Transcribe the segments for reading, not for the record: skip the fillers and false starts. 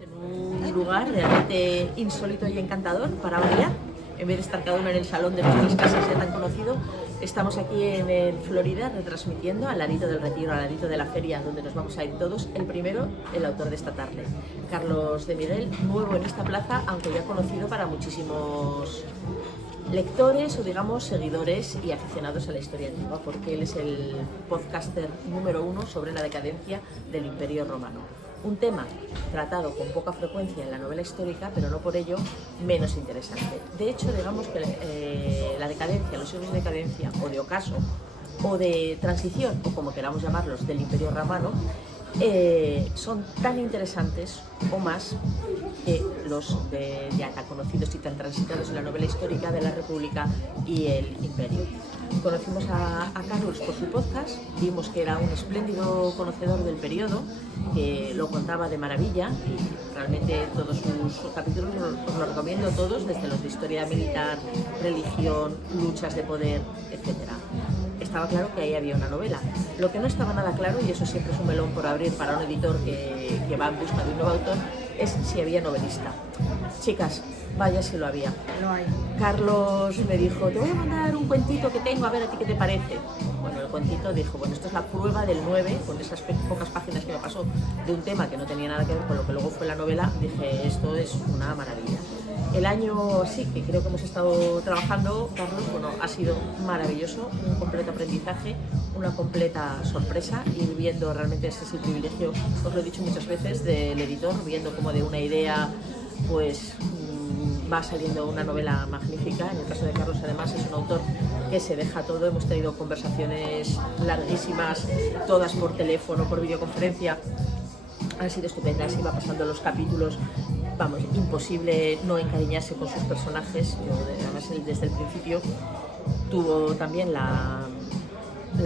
En un lugar realmente insólito y encantador para variar. En vez de estar cada uno en el salón de nuestras casas ya tan conocido, estamos aquí en Florida retransmitiendo al ladito del Retiro, al ladito de la feria donde nos vamos a ir todos. El primero, el autor de esta tarde, Carlos de Miguel, nuevo en esta plaza, aunque ya conocido para muchísimos lectores o digamos seguidores y aficionados a la historia antigua, porque él es el podcaster número 1 sobre la decadencia del Imperio Romano. Un tema tratado con poca frecuencia en la novela histórica, pero no por ello menos interesante. De hecho, digamos que la decadencia, los siglos de decadencia o de ocaso o de transición, o como queramos llamarlos, del Imperio Romano, son tan interesantes o más que los ya tan conocidos y tan transitados en la novela histórica de la República y el Imperio. Conocimos a Carlos por su podcast, vimos que era un espléndido conocedor del periodo, que lo contaba de maravilla y realmente todos sus capítulos os los recomiendo todos, desde los de historia militar, religión, luchas de poder, etc. Estaba claro que ahí había una novela. Lo que no estaba nada claro, y eso siempre es un melón por abrir para un editor que va en busca de un nuevo autor, es si había novelista. Chicas, vaya si lo había. Lo hay. Carlos me dijo, te voy a mandar un cuentito que tengo, a ver a ti qué te parece. Bueno, el cuentito dijo, bueno, esto es la prueba del 9, con esas pocas páginas que me pasó de un tema que no tenía nada que ver con lo que luego fue la novela, dije, esto es una maravilla. El año sí que creo que hemos estado trabajando, Carlos, bueno, ha sido maravilloso, un completo aprendizaje, una completa sorpresa, ir viendo, realmente ese es el privilegio, os lo he dicho muchas veces, del editor, viendo como de una idea, pues va saliendo una novela magnífica. En el caso de Carlos, además, es un autor que se deja todo. Hemos tenido conversaciones larguísimas, todas por teléfono, por videoconferencia. Han sido estupendas, iba pasando los capítulos. Vamos, imposible no encariñarse con sus personajes. Además, él desde el principio tuvo también la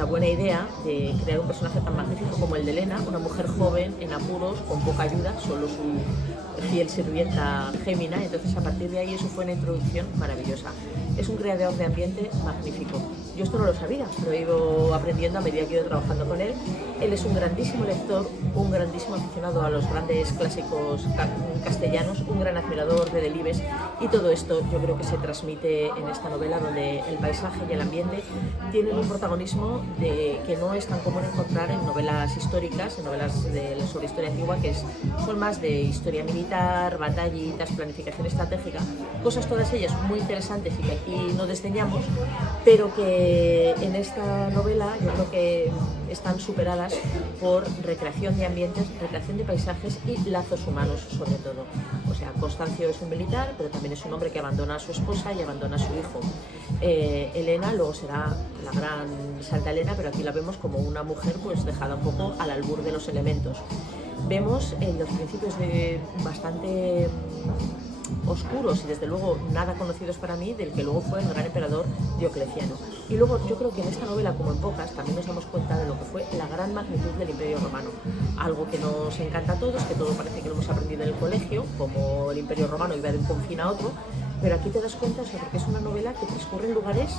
buena idea de crear un personaje tan magnífico como el de Elena, una mujer joven, en apuros, con poca ayuda, solo su fiel sirvienta Gémina. Entonces, a partir de ahí, eso fue una introducción maravillosa. Es un creador de ambiente magnífico. Yo esto no lo sabía, lo he ido aprendiendo a medida que he ido trabajando con él. Él es un grandísimo lector, un grandísimo aficionado a los grandes clásicos castellanos, un gran admirador de Delibes, y todo esto yo creo que se transmite en esta novela, donde el paisaje y el ambiente tienen un protagonismo que no es tan común encontrar en novelas históricas, en novelas sobre historia antigua, que son más de historia militar, batallitas, planificación estratégica, cosas todas ellas muy interesantes y que aquí no desdeñamos, pero que en esta novela yo creo que están superadas por recreación de ambientes, recreación de paisajes y lazos humanos sobre todo. O sea, Constancio es un militar, pero también es un hombre que abandona a su esposa y abandona a su hijo. Elena luego será la gran Santa Elena, pero aquí la vemos como una mujer pues dejada un poco al albur de los elementos. Vemos en los principios de bastante oscuros y desde luego nada conocidos para mí del que luego fue el gran emperador Diocleciano. Y luego yo creo que en esta novela, como en pocas, también nos damos cuenta de lo que fue la gran magnitud del Imperio Romano, algo que nos encanta a todos, que todo parece que lo hemos aprendido en el colegio, como el Imperio Romano iba de un confín a otro, pero aquí te das cuenta, o sea, porque es una novela que transcurre en lugares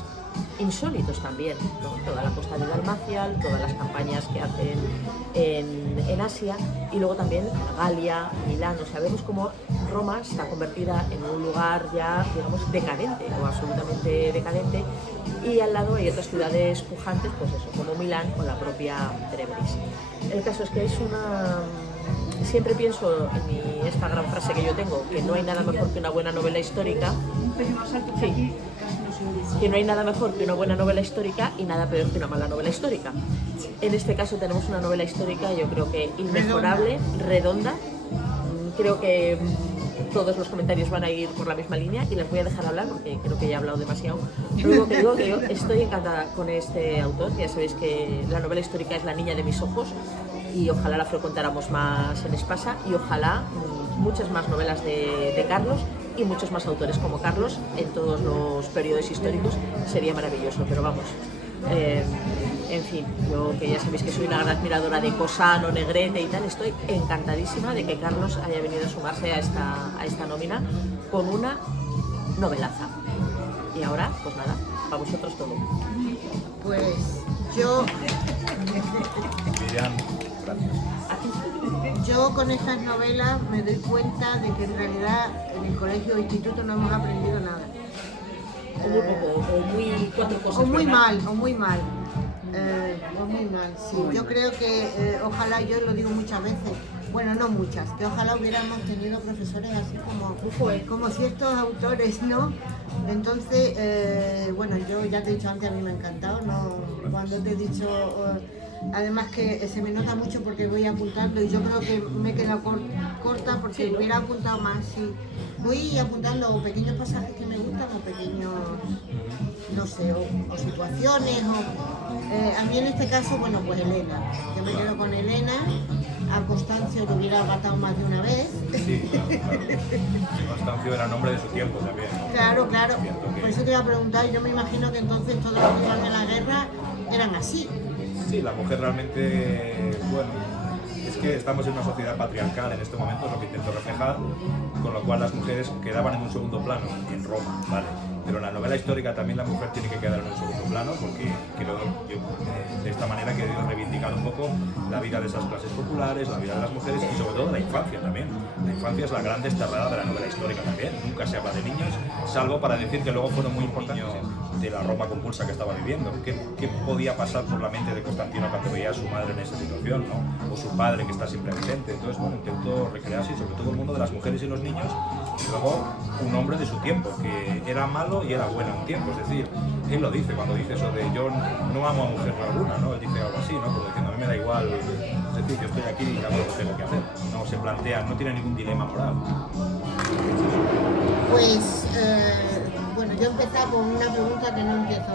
insólitos también, ¿no? Toda la costa de Dalmacia, todas las campañas que hacen en Asia, y luego también Galia, Milán. O sea, vemos como Roma está convertida en un lugar ya, digamos, decadente o absolutamente decadente, y al lado hay otras ciudades pujantes, pues eso, como Milán o la propia Trébris. El caso es que es una... Siempre pienso en esta gran frase que yo tengo, que no hay nada mejor que una buena novela histórica. Sí. Que no hay nada mejor que una buena novela histórica y nada peor que una mala novela histórica. En este caso tenemos una novela histórica, yo creo que inmejorable, redonda. Creo que todos los comentarios van a ir por la misma línea y las voy a dejar hablar porque creo que ya he hablado demasiado. Lo único que digo que yo estoy encantada con este autor. Ya sabéis que la novela histórica es la niña de mis ojos y ojalá la frecuentáramos más en Espasa, y ojalá muchas más novelas de Carlos y muchos más autores como Carlos en todos los periodos históricos. Sería maravilloso, pero vamos, en fin, yo que ya sabéis que soy una gran admiradora de Cosano, Negrete y tal, estoy encantadísima de que Carlos haya venido a sumarse a esta nómina con una novelaza. Y ahora, pues nada, para vosotros todo. Pues yo... Miriam, gracias. Yo yo con estas novelas me doy cuenta de que en realidad en el colegio o instituto no hemos aprendido nada. O muy poco, o muy cuatro cosas. O muy ¿verdad? mal, o muy mal. O muy mal, sí. Yo creo que ojalá, yo lo digo muchas veces, bueno, no muchas, que ojalá hubiéramos tenido profesores así como ciertos autores, ¿no? Entonces, bueno, yo ya te he dicho antes, a mí me ha encantado, ¿no? Cuando te he dicho, además que se me nota mucho porque voy apuntando y yo creo que me he quedado corta porque hubiera apuntado más, sí. Voy apuntando o pequeños pasajes que me gustan o pequeños, no sé, o situaciones, a mí en este caso, bueno, pues Elena, yo me quedo con Elena. A Constancio lo hubiera matado más de una vez. Sí, claro. Constancio era nombre de su tiempo también, ¿no? Claro, claro. Por eso te iba a preguntar, yo me imagino que entonces todos los niños de la guerra eran así. Sí, la mujer realmente, bueno, es que estamos en una sociedad patriarcal en este momento, es lo que intento reflejar, con lo cual las mujeres quedaban en un segundo plano, en Roma, ¿vale? Pero en la novela histórica también la mujer tiene que quedar en un segundo plano porque creo yo de esta manera he querido reivindicar un poco la vida de esas clases populares, la vida de las mujeres y sobre todo la infancia también. La infancia es la gran desterrada de la novela histórica también, nunca se habla de niños, salvo para decir que luego fueron muy importantes de la Roma convulsa que estaba viviendo. ¿Qué podía pasar por la mente de Constantino cuando veía a su madre en esa situación, ¿no? O su padre que está siempre presente? Entonces, bueno, intento recrear así sobre todo el mundo de las mujeres y los niños y luego un hombre de su tiempo, que era malo y era bueno a un tiempo, es decir, él lo dice cuando dice eso de yo no amo a mujer alguna, ¿no? Él dice algo así, ¿no? Como diciendo, a mí me da igual, es decir, yo estoy aquí y hago lo que tengo que hacer, no se plantea, no tiene ningún dilema moral. Pues, bueno, yo he empezado con una pregunta que no empiezo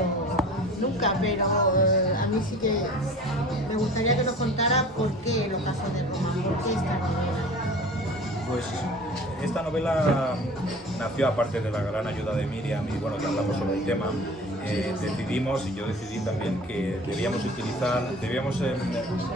nunca, pero a mí sí que me gustaría que nos contara por qué el ocaso de Roma, por qué esta novela. Pues esta novela nació aparte de la gran ayuda de Miriam y bueno, que hablamos sobre el tema. Decidimos, y yo decidí también, que debíamos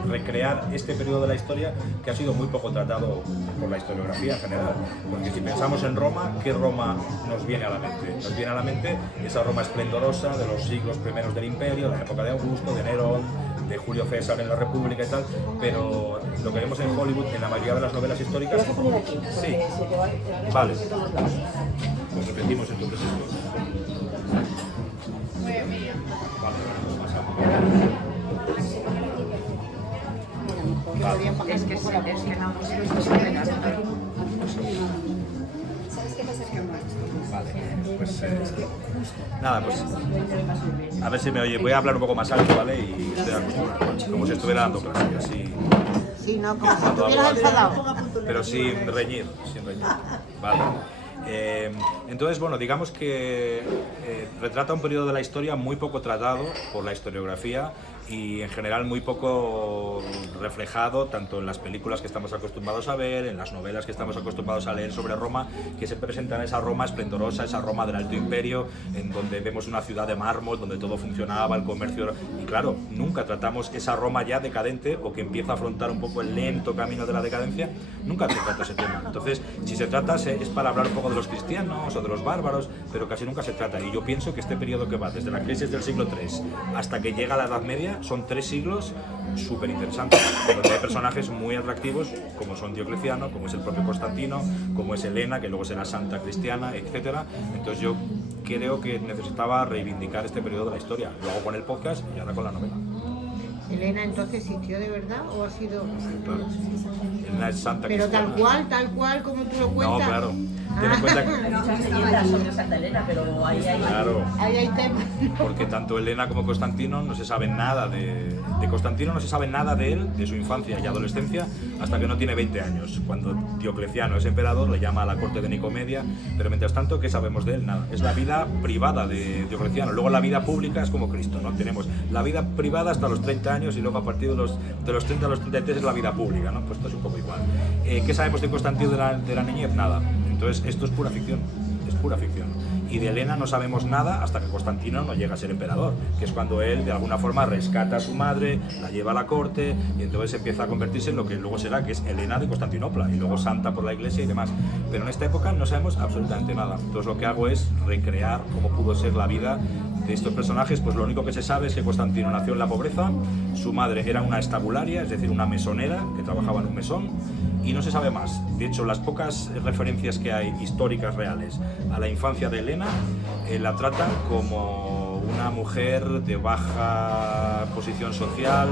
recrear este periodo de la historia que ha sido muy poco tratado por la historiografía en general. Porque si pensamos en Roma, ¿qué Roma nos viene a la mente? Nos viene a la mente esa Roma esplendorosa de los siglos primeros del Imperio, la época de Augusto, de Nerón, de Julio César en la República y tal, pero lo que vemos en Hollywood, en la mayoría de las novelas históricas... ¿Te vas a poner aquí? Sí. Vale. Pues repetimos entonces esto. Es que no, Vale, pues nada, pues a ver si me oye, voy a hablar un poco más alto, ¿vale? Y estoy acostumbrado, como si estuviera dando clase, así. Sí, no, como si estuvieras enfadado. Pero sin reñir, Vale. Entonces, bueno, digamos que retrata un periodo de la historia muy poco tratado por la historiografía y en general muy poco reflejado tanto en las películas que estamos acostumbrados a ver, en las novelas que estamos acostumbrados a leer sobre Roma, que se presentan esa Roma esplendorosa, esa Roma del Alto Imperio, en donde vemos una ciudad de mármol, donde todo funcionaba, el comercio, y claro, nunca tratamos esa Roma ya decadente o que empieza a afrontar un poco el lento camino de la decadencia, nunca se trata ese tema. Entonces, si se trata es para hablar un poco de los cristianos o de los bárbaros, pero casi nunca se trata, y yo pienso que este periodo que va desde la crisis del siglo III hasta que llega la Edad Media son 3 siglos súper interesantes, donde hay personajes muy atractivos como son Diocleciano, como es el propio Constantino, como es Helena, que luego será santa cristiana, etc. Entonces yo creo que necesitaba reivindicar este periodo de la historia, luego con el podcast y ahora con la novela. Elena entonces existió de verdad o ha sido... Claro. Elena es santa pero cristiana. tal cual como tú lo cuentas. No, claro. Ten en cuenta que... Hay muchas leyendas sobre Santa Elena, pero ahí hay... Claro. Ahí hay temas. Porque tanto Helena como Constantino no se sabe nada de Constantino, no se sabe nada de él, de su infancia y adolescencia, hasta que no tiene 20 años. Cuando Diocleciano es emperador, le llama a la corte de Nicomedia, pero mientras tanto, ¿qué sabemos de él? Nada. Es la vida privada de Diocleciano. Luego la vida pública es como Cristo, ¿no? Tenemos la vida privada hasta los 30 años y luego a partir de los 30 a los 33 es la vida pública, ¿no? Pues esto es un poco igual. ¿Qué sabemos de Constantino de la niñez? Nada. Entonces, esto es pura ficción. Es pura ficción. Y de Helena no sabemos nada hasta que Constantino no llega a ser emperador, que es cuando él de alguna forma rescata a su madre, la lleva a la corte y entonces empieza a convertirse en lo que luego será, que es Helena de Constantinopla y luego santa por la iglesia y demás. Pero en esta época no sabemos absolutamente nada. Entonces lo que hago es recrear cómo pudo ser la vida De estos personajes, pues lo único que se sabe es que Constantino nació en la pobreza, su madre era una estabularia, es decir, una mesonera que trabajaba en un mesón, y no se sabe más. De hecho, las pocas referencias que hay históricas reales a la infancia de Helena la tratan como una mujer de baja posición social,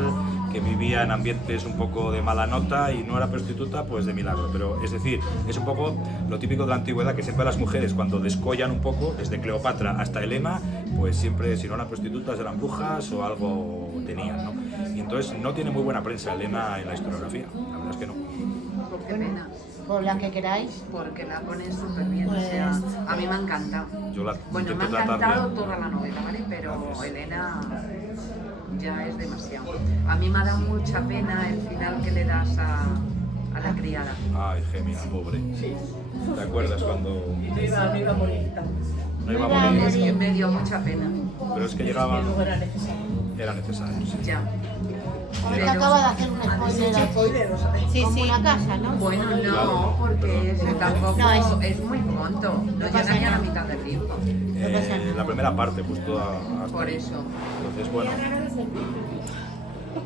que vivía en ambientes un poco de mala nota y no era prostituta, pues de milagro. Pero es decir, es un poco lo típico de la antigüedad, que siempre las mujeres cuando descollan un poco, desde Cleopatra hasta Helena, pues siempre si no eran prostitutas eran brujas o algo tenían, ¿no? Y entonces no tiene muy buena prensa Helena en la historiografía, la verdad es que no. Qué pena. Por la que queráis. Porque la pones súper bien, Pues, o sea, a mí me ha encantado. Yo la Bueno, me intento ha tratar encantado bien. toda la novela, ¿vale? Pero Gracias. Elena ya es demasiado. A mí me ha dado mucha pena el final que le das a la criada. Ay, Gemina, pobre. ¿Te acuerdas cuando No iba a morir tanto. no iba a No iba a morir? Es que me dio mucha pena. Pero es que llegaba, luego era necesario. era necesario. Sí. Ya. Ahorita acaba de hacer un spoiler aquí. Sí, Como sí. una casa, ¿no? Bueno, no, Claro. porque es, tampoco No, es muy pronto. No pasa llega ni a la nada. mitad del libro. pasa nada. La primera parte, pues toda hasta Por ahí. eso. Entonces, bueno,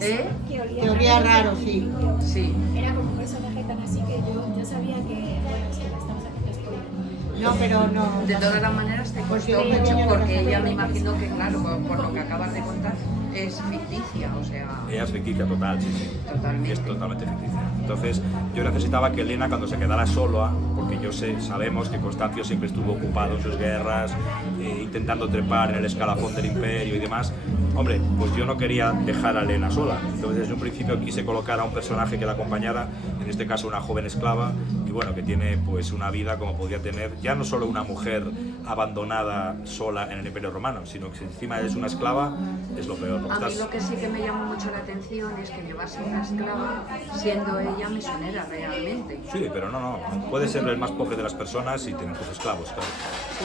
¿Eh? Que olía raro, sí. Sí. Era como un personaje tan así que yo sabía que, bueno, es que la estamos haciendo spoiler. No, pero no. De todas las maneras te costó Porque mucho ella porque ella me imagino que, claro, por lo que acabas de contar, es ficticia, o sea, ella es ficticia total, sí, sí. totalmente. Es totalmente ficticia. Entonces, yo necesitaba que Helena, cuando se quedara sola, porque sabemos que Constancio siempre estuvo ocupado en sus guerras, intentando trepar en el escalafón del imperio y demás. Hombre, pues yo no quería dejar a Helena sola. Entonces, desde un principio quise colocar a un personaje que la acompañara, en este caso una joven esclava, y bueno, que tiene pues una vida como podía tener ya no solo una mujer abandonada sola en el Imperio Romano, sino que si encima es una esclava, es lo peor. Porque A mí estás- lo que sí que me llamó mucho la atención es que llevase una esclava siendo ella mesonera realmente. Sí, pero no. Puedes ser el más pobre de las personas y tener tus esclavos, claro.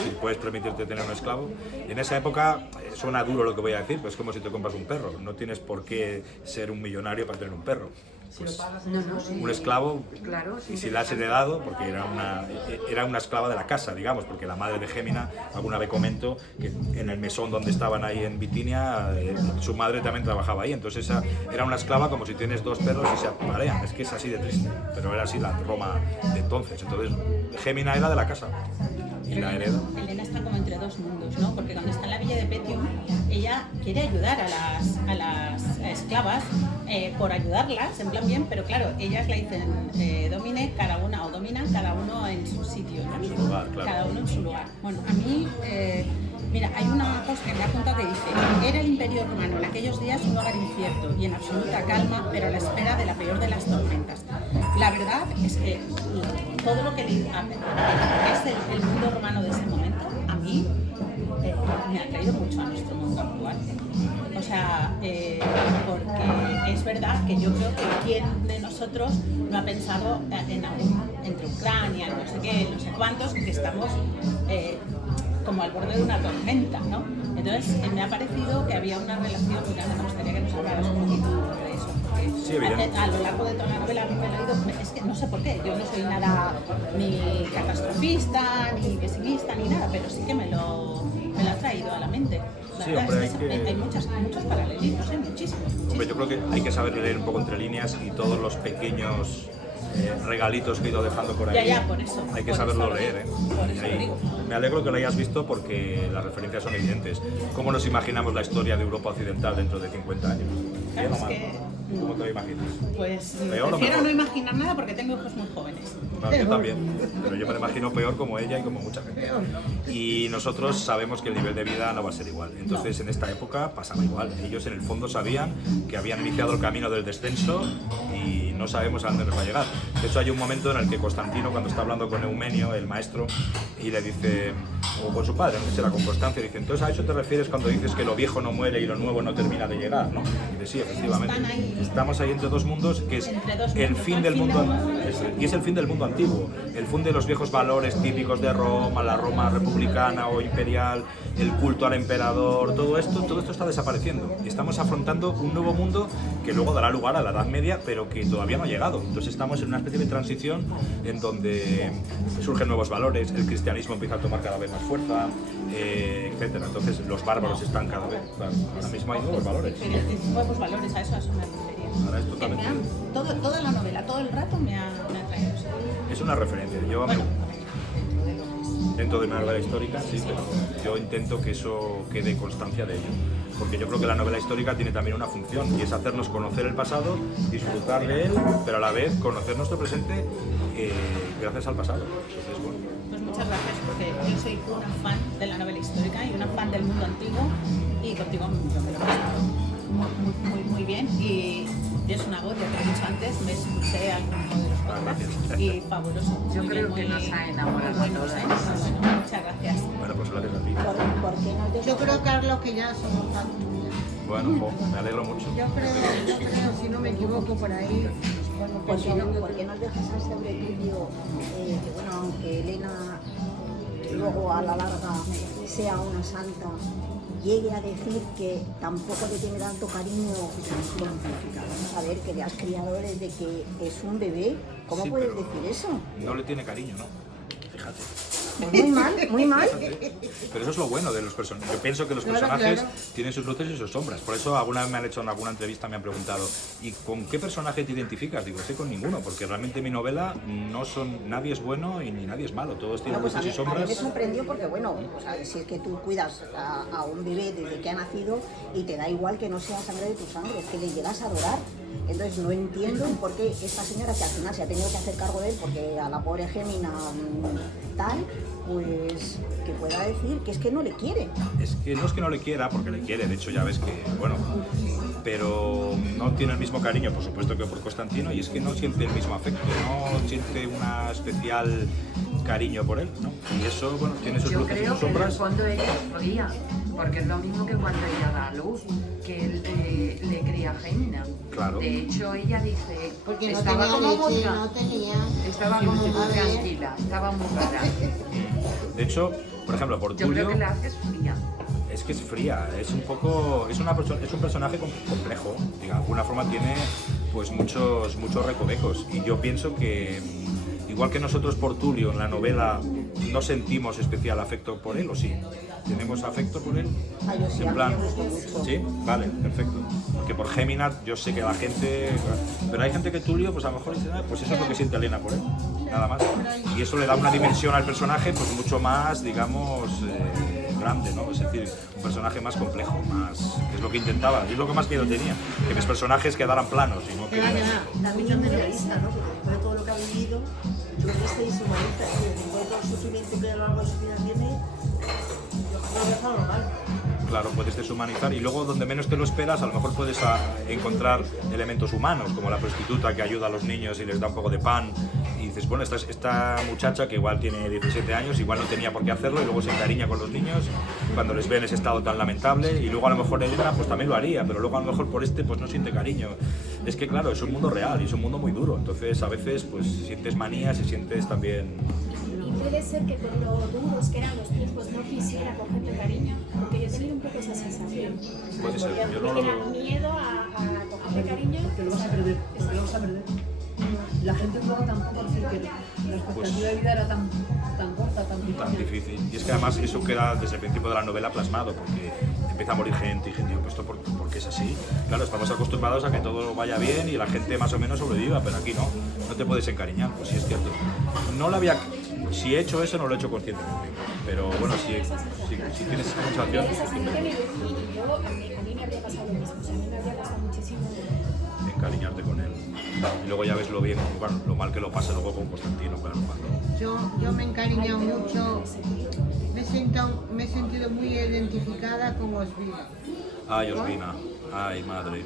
Sí, puedes permitirte tener un esclavo. En esa época, suena duro lo que voy a decir, pero es como si te compras un perro. No tienes por qué ser un millonario para tener un perro. Pues, No, sí. un esclavo, Claro, sí. y si la has heredado, porque era una esclava de la casa, digamos, porque la madre de Gémina, alguna vez comento que en el mesón donde estaban ahí en Bitinia, su madre también trabajaba ahí, entonces esa era una esclava como si tienes dos perros y se aparean, es que es así de triste, pero era así la Roma de entonces. Entonces Gémina era de la casa y la heredó. Helena está como entre dos mundos, ¿no? Porque cuando está en la villa de Petium, ella quiere ayudar a las esclavas por ayudarlas, en plan bien, pero claro, ellas le dicen domine cada una o dominan cada uno en su sitio, ¿no? En su lugar, claro. Cada uno en su lugar. Bueno, a mí, mira, hay una cosa que me apunta que dice, era el Imperio Romano en aquellos días un lugar incierto y en absoluta calma, pero a la espera de la peor de las tormentas. La verdad es que todo lo que es el mundo romano de ese momento, a mí me ha traído mucho a nuestro mundo actual. O sea, porque es verdad que yo creo que quién de nosotros no ha pensado entre Ucrania, no sé qué, no sé cuántos, que estamos como al borde de una tormenta, ¿no? Entonces, me ha parecido que había una relación, mira, me gustaría que nos hablaras un poquito de eso. Porque Sí, evidente. a lo largo de toda la novela me he leído, es que no sé por qué, yo no soy nada ni catastrofista, ni pesimista, ni nada, pero sí que me lo ha traído a la mente. La Sí, verdad hombre, es hay que- hay muchos paralelismos, muchísimos. Hombre, yo creo que hay que saber leer un poco entre líneas y todos los pequeños regalitos que he ido dejando por ahí. Ya, por eso. Hay que por saberlo eso, leer, ¿eh? Por eso Y ahí- lo digo. me alegro que lo hayas visto porque las referencias son evidentes. ¿Cómo nos imaginamos la historia de Europa Occidental dentro de 50 años? Claro, ¿Bien o es mal? que- ¿Cómo te lo imaginas? Pues Peor o prefiero mejor. no imaginar nada porque tengo hijos muy jóvenes. No, yo también, pero yo me lo imagino peor como ella y como mucha gente. Y nosotros sabemos que el nivel de vida no va a ser igual. Entonces, en esta época pasaba igual. Ellos en el fondo sabían que habían iniciado el camino del descenso y no sabemos a dónde nos va a llegar. De hecho, hay un momento en el que Constantino, cuando está hablando con Eumenio, el maestro, y le dice, o con su padre, no sé si era con Constancio, dice, entonces a eso te refieres cuando dices que lo viejo no muere y lo nuevo no termina de llegar, ¿no? Y dice, sí, efectivamente. Están ahí. Estamos ahí entre dos mundos, que es Entre dos el mundos, fin al del fin mundo del antiguo. Y es el fin del mundo antiguo, el fin de los viejos valores típicos de Roma, la Roma republicana o imperial, el culto al emperador, todo esto está desapareciendo. Y estamos afrontando un nuevo mundo que luego dará lugar a la Edad Media, pero que todavía no ha llegado. Entonces estamos en una especie de transición en donde surgen nuevos valores, el cristianismo empieza a tomar cada vez más fuerza, etcétera. Entonces los bárbaros están cada vez, claro, ahora mismo hay nuevos valores. Diferentes nuevos valores, a eso me refería. Ahora es Que totalmente... toda la novela, todo el rato me ha traído. Es una referencia. Yo Bueno, dentro de una novela histórica, sí, pero yo intento que eso quede constancia de ello. Porque yo creo que la novela histórica tiene también una función, y es hacernos conocer el pasado, disfrutar de él, pero a la vez conocer nuestro presente gracias al pasado. Entonces, bueno, pues muchas gracias, porque yo soy una fan de la novela histórica y una fan del mundo antiguo, y contigo yo me lo he pasado muy bien, y es una voz, ya te lo he dicho antes, me escuché alguno de los podcasts y fabuloso. Yo Muy creo bien, que nos ha enamorado muy buenos, a ¿eh? todas. Bueno, muchas gracias. bueno, pues gracias a ti. ¿Por qué no dejas? Yo creo, Carlos, que ya somos familia. Bueno, me alegro mucho. Yo creo, si no me equivoco, por ahí. Bueno, ¿por qué nos dejas al sobretuyo que, bueno, aunque Elena luego a la larga sea una santa, llegue a decir que tampoco le tiene tanto cariño? Vamos a ver, que le has criado desde que es un bebé. ¿Cómo Sí, puedes pero decir eso? No le tiene cariño, ¿no? Fíjate. Muy mal, muy mal. Pero eso es lo bueno de los personajes. Yo pienso que los Claro, personajes claro. tienen sus luces y sus sombras. Por eso alguna vez me han hecho en alguna entrevista, me han preguntado, ¿y con qué personaje te identificas? Digo, con ninguno, porque realmente mi novela nadie es bueno y ni nadie es malo. Todos tienen Pues a luces y mí me sombras. sorprendió porque, bueno, o sea, si es que tú cuidas a un bebé desde que ha nacido y te da igual que no sea sangre de tu sangre, es que le llegas a adorar. Entonces no entiendo por qué esta señora, que al final se ha tenido que hacer cargo de él porque a la pobre Gémina tal, pues que pueda decir que es que no le quiere. Es que no le quiera, porque le quiere, de hecho ya ves que, bueno, pero no tiene el mismo cariño, por supuesto, que por Constantino, y es que no siente el mismo afecto, no siente una especial cariño por él, ¿no? Y eso, bueno, tiene sus Yo luces y creo sus que en el sombras. fondo ella es fría, porque es lo mismo que cuando ella da a luz, que él le cría a Gémina. Claro. De hecho, ella dice, Porque no estaba tenía como leche, muda, no tenía. estaba como muy tranquila, estaba muy rara. De hecho, por ejemplo, por Yo Tulio, creo que la haces fría. es que es fría, es un poco, es un personaje complejo, de alguna forma tiene pues muchos recovecos, y yo pienso que igual que nosotros por Tulio en la novela no sentimos especial afecto por él, ¿o sí? ¿Tenemos afecto por él? Ah, yo sí, En a mí plan, me gustó mucho. ¿sí? Vale, perfecto. Que por Gémina yo sé que la gente... Pero hay gente que Tulio, pues a lo mejor dice, "Ah, pues eso es lo que siente Elena por él, nada más". Y eso le da una dimensión al personaje pues mucho más, digamos, grande, ¿no? Es decir, un personaje más complejo, más... que es lo que intentaba, y es lo que más miedo tenía, que mis personajes quedaran planos, y no que... También es realista, ¿no? Porque después de todo lo que ha vivido, yo creo que se deshumaniza, ¿sí? Después de todo el sufrimiento que a lo largo de su vida tiene, yo creo que es algo normal. Claro, puedes deshumanizar, y luego donde menos te lo esperas a lo mejor puedes encontrar elementos humanos, como la prostituta que ayuda a los niños y les da un poco de pan, y dices, bueno, esta muchacha que igual tiene 17 años, igual no tenía por qué hacerlo, y luego se encariña con los niños cuando les ve en ese estado tan lamentable, y luego a lo mejor Elena pues también lo haría, pero luego a lo mejor por pues no siente cariño. Es que claro, es un mundo real y es un mundo muy duro, entonces a veces pues sientes manías y sientes también... Y puede ser que con lo duros que eran los tiempos no quisiera cogerte cariño, porque yo he tenido un poco esa sensación. Puede ser, yo no Me lo... da miedo a cogerte cariño. Porque lo vas a perder, porque lo vas a perder. La gente luego tampoco dice que la expectativa de vida era tan corta, tan tan pequeña. difícil. Y es que además eso queda desde el principio de la novela plasmado, porque empieza a morir gente y gente, digo, pues esto porque es así. Claro, estamos acostumbrados a que todo vaya bien y la gente más o menos sobreviva, pero aquí no te puedes encariñar, pues sí es cierto. No lo había, si he hecho eso no lo he hecho conscientemente, pero bueno, si tienes esa sensación, Esa sensación y yo, a mí me habría pasado lo mismo, o sea, a mí me habría pasado muchísimo. encariñarte con él. Y luego ya ves lo bien, bueno, lo mal que lo pasa luego con Constantino, claro, cuando... Yo me he encariñado mucho, me he sentido muy identificada con Osvina. Ay, Osvina, ay, madre.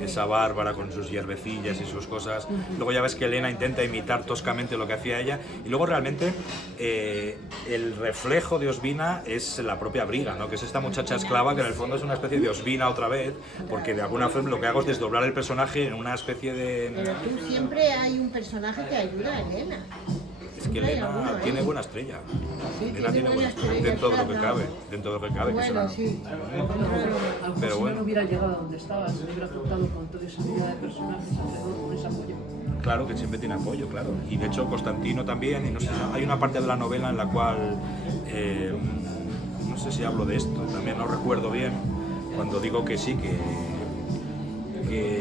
Esa Bárbara con sus hierbecillas y sus cosas. Luego ya ves que Elena intenta imitar toscamente lo que hacía ella. Y luego realmente el reflejo de Osvina es la propia Briga, ¿no? Que es esta muchacha esclava que en el fondo es una especie de Osvina otra vez, porque de alguna forma lo que hago es desdoblar el personaje en una especie de... Pero tú siempre hay un personaje que ayuda a Elena. Es que Elena tiene buena estrella. Sí, Elena tiene buena estrella, estrella, dentro de lo que claro. cabe, dentro de lo que cabe. Que Bueno, será. sí. Algo Pero si bueno. no hubiera llegado a donde estaba, se hubiera juntado con toda esa vida de personajes alrededor, con ese apoyo. Claro, que siempre tiene apoyo, claro. Y de hecho Constantino también, y no sé, hay una parte de la novela en la cual, no sé si hablo de esto, también no recuerdo bien, cuando digo que sí, que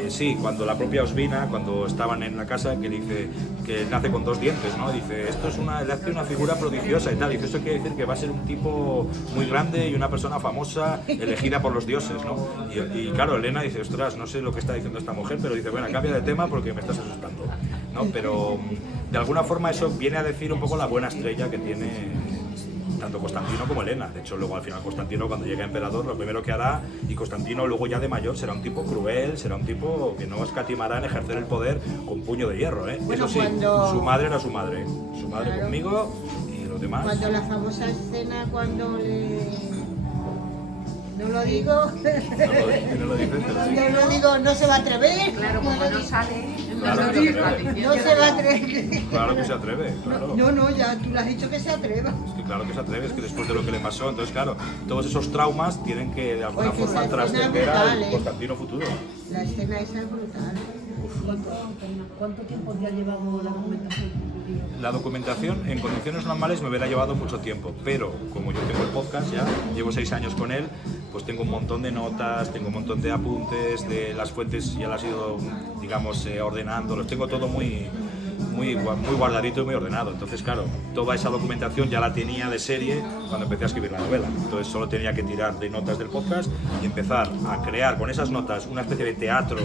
sí, cuando la propia Osvina, cuando estaban en la casa, que dice que nace con 2 dientes, ¿no? Dice, esto es le hace una figura prodigiosa y tal, dice, eso quiere decir que va a ser un tipo muy grande y una persona famosa, elegida por los dioses, ¿no? Y claro, Elena dice, ostras, no sé lo que está diciendo esta mujer, pero dice, bueno, cambia de tema porque me estás asustando, ¿no? Pero de alguna forma eso viene a decir un poco la buena estrella que tiene tanto Constantino como Elena. De hecho, luego al final Constantino, cuando llega emperador, lo primero que hará, y Constantino luego ya de mayor será un tipo cruel, será un tipo que no escatimará en ejercer el poder con puño de hierro, ¿eh? Bueno, eso sí, su madre era su madre, Claro. conmigo y los demás. Cuando la famosa escena, cuando le... No lo digo, No lo dices, pero sí. no lo digo, no se va a atrever. Claro, como no sale, Claro, no que lo se está atreve. diciendo. No se va a atrever. Claro que se atreve, claro. No, ya tú le has dicho que se atreva. Es que claro que se atreve, es que después de lo que le pasó, entonces claro, todos esos traumas tienen que de alguna Oye, que forma esa escena es trascender brutal, al ¿eh? Constantino futuro. La escena esa es brutal. ¿Cuánto tiempo te ha llevado la documentación? La documentación en condiciones normales me hubiera llevado mucho tiempo, pero como yo tengo el podcast ya, llevo 6 años con él, pues tengo un montón de notas, tengo un montón de apuntes, de las fuentes ya las he ido, digamos, ordenando, los tengo todo muy guardadito y muy ordenado. Entonces, claro, toda esa documentación ya la tenía de serie cuando empecé a escribir la novela. Entonces solo tenía que tirar de notas del podcast y empezar a crear con esas notas una especie de teatro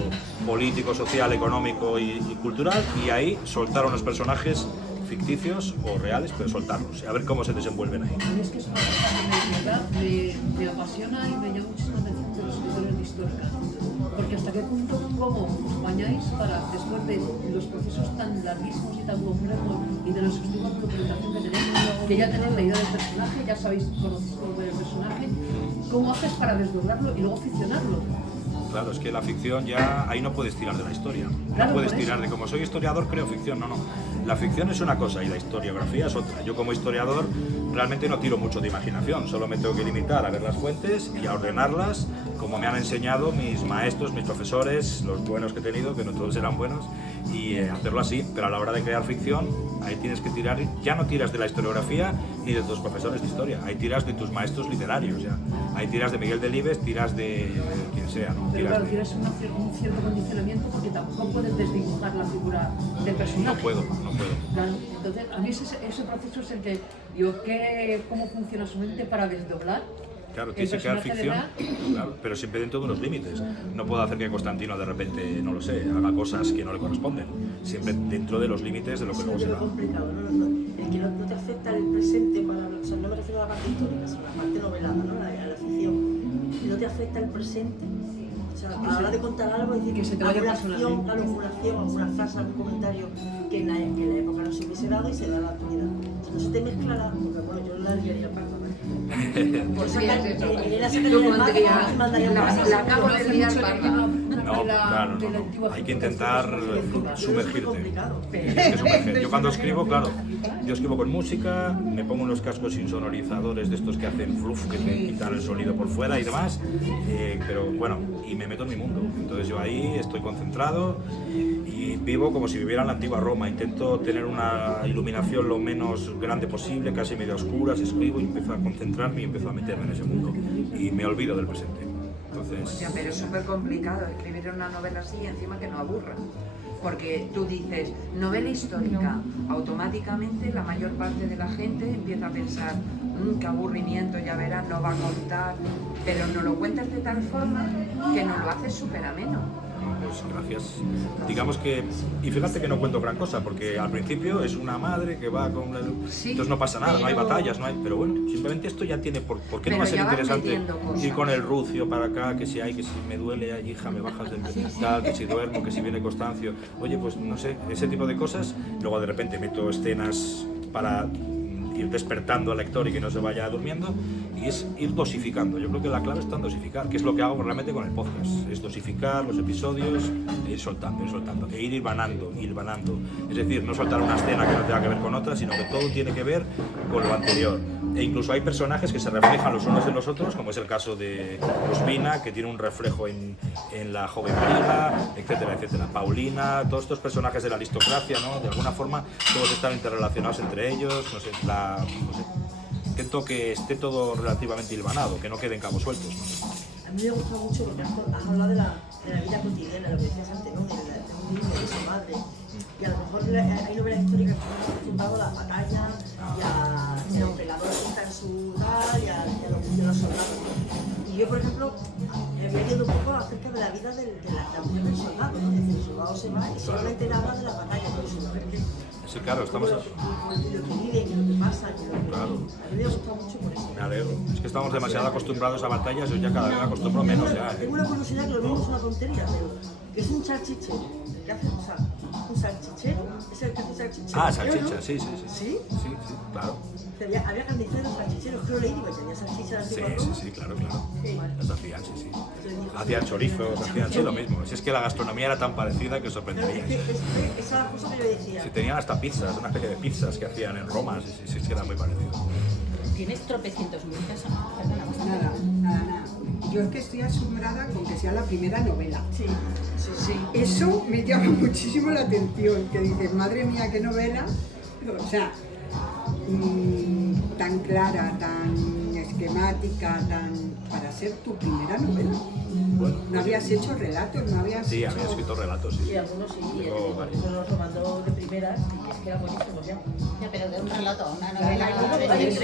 político, social, económico y cultural, y ahí soltar a unos personajes ficticios o reales, pero soltarlos y a ver cómo se desenvuelven ahí. A mí es que es una cosa que me apasiona y me llama muchísimo la atención de los escritores de historia. Porque hasta qué punto, cómo os bañáis para, después de los procesos tan larguísimos y tan complejos y de los estudios de documentación que tenéis, que ya tenéis la idea del personaje, ya sabéis, conocéis cómo es el personaje, ¿cómo haces para desdoblarlo y luego ficcionarlo? Claro, es que la ficción ya, ahí no puedes tirar de la historia, Claro, no puedes por eso. tirar de como soy historiador creo ficción, no. La ficción es una cosa y la historiografía es otra. Yo como historiador realmente no tiro mucho de imaginación, solo me tengo que limitar a ver las fuentes y a ordenarlas como me han enseñado mis maestros, mis profesores, los buenos que he tenido, que no todos eran buenos, y hacerlo así. Pero a la hora de crear ficción, ahí tienes que tirar, ya no tiras de la historiografía ni de tus profesores de historia, ahí tiras de tus maestros literarios ya. Ahí tiras de Miguel Delibes, tiras de quien sea, ¿no? Pero claro, de... tienes un cierto condicionamiento porque tampoco puedes desdibujar la figura del personaje. No puedo. Claro, entonces, a mí ese proceso es el que digo, ¿cómo funciona su mente para desdoblar? Claro, el tienes que crear personaje ficción, claro, pero siempre dentro de unos límites. No puedo hacer que Constantino de repente, no lo sé, haga cosas que no le corresponden. Siempre dentro de los límites de lo que luego Es será. complicado, ¿no? El que no te afecta el presente, o sea, no me refiero a la parte histórica, sino a la parte novelada, ¿no? La ficción. ¿No te afecta el presente? O sea, a la hora de contar algo, decir Que se te vaya alguna el personaje. acción, claro, alguna acción, alguna frase, algún comentario que en la época no se hubiese dado y se da en la actualidad. O sea, no se te mezcla la... Porque bueno, yo la liaría parda, ¿no? Por sacar, Elena sacaría Yo el mapa pondría y mandaría un la mensaje. acabo de liar parda. No, claro, no. Hay que intentar sumergirte. Tienes que sumergir. Yo cuando escribo, claro, yo escribo con música, me pongo unos cascos insonorizadores de estos que hacen fluff, que te quitan el sonido por fuera y demás, pero bueno, y me meto en mi mundo. Entonces yo ahí estoy concentrado y vivo como si viviera en la antigua Roma. Intento tener una iluminación lo menos grande posible, casi medio oscuras, escribo y empiezo a concentrarme y empiezo a meterme en ese mundo. Y me olvido del presente. Entonces... Hostia, pero es súper complicado escribir una novela así y encima que no aburra. Porque tú dices, novela histórica, automáticamente la mayor parte de la gente empieza a pensar, qué aburrimiento, ya verás, no va a contar, pero no lo cuentas de tal forma que nos lo haces súper ameno. Pues gracias. Digamos que, y fíjate que no cuento gran cosa, porque al principio es una madre que va con una... Sí, entonces no pasa nada, no hay pero- batallas, no hay... Pero bueno, simplemente esto ya tiene... ¿Por qué no Pero va a ser ya vas interesante metiendo cosas. ir con el rucio para acá, que si hay, que si me duele, ay, hija, me bajas del tal, que si duermo, que si viene Constancio? Oye, pues no sé, ese tipo de cosas. Luego de repente meto escenas para ir despertando al lector y que no se vaya durmiendo, y es ir dosificando. Yo creo que la clave está en dosificar, que es lo que hago realmente con el podcast, es dosificar los episodios e ir soltando, e ir hilvanando. Es decir, no soltar una escena que no tenga que ver con otra, sino que todo tiene que ver con lo anterior. E incluso hay personajes que se reflejan los unos en los otros, como es el caso de Ospina, que tiene un reflejo en la joven Marina, etcétera, etcétera. Paulina, todos estos personajes de la aristocracia, ¿no? De alguna forma todos están interrelacionados entre ellos, no sé. Intento que esté todo relativamente hilvanado, que no queden cabos sueltos, no sé. A mí me gusta mucho porque has hablado de la vida cotidiana, lo que decías antes, ¿no? De un niño de su madre. Y a lo mejor hay novelas históricas que están acostumbrados a las batallas y a los peladores que están en su edad y a los soldados. Y yo, por ejemplo, había leído un poco acerca de la vida de la mujer del soldado, ¿no? Es decir, el soldado se va y solamente le habla de las batallas, pero su mujer que... Sí, claro, estamos... Lo que vive, y lo que pasa, y lo que... Claro. A mí me gusta mucho por eso. Me alegro. Es que estamos demasiado acostumbrados a batallas, yo ya cada vez me acostumbro menos ya. Tengo una curiosidad que lo mismo es una tontería, pero que es un salchichero. ¿Qué hace? O sea, un salchichero es el que hace salchichero. Ah, salchicha, ¿no? sí. ¿Sí? Sí, claro. Había carniceros, salchicheros, que lo leí, porque tenía salchichas así. Sí, claro. Las hacían, sí. Entonces dijo, Hacían chorizos, hacían lo mismo. Si es que la gastronomía era tan parecida que sorprendería. esa cosa que yo decía. Si tenían hasta pizzas, una especie de pizzas que hacían en Roma, sí, es que era muy parecido. Tienes tropecientos mil personas. Nada. Yo es que estoy asombrada con que sea la primera novela. Sí. Eso me llama muchísimo la atención, que dices, madre mía, qué novela. O sea, tan clara, tan esquemática, para ser tu primera novela. Bueno, No habías hecho relatos, no habías sí, hecho... había escrito relatos, sí. Y algunos sí, y vale. eso nos lo mandó de primeras y es que era buenísimo ya. Ya, pero de un relato a una novela.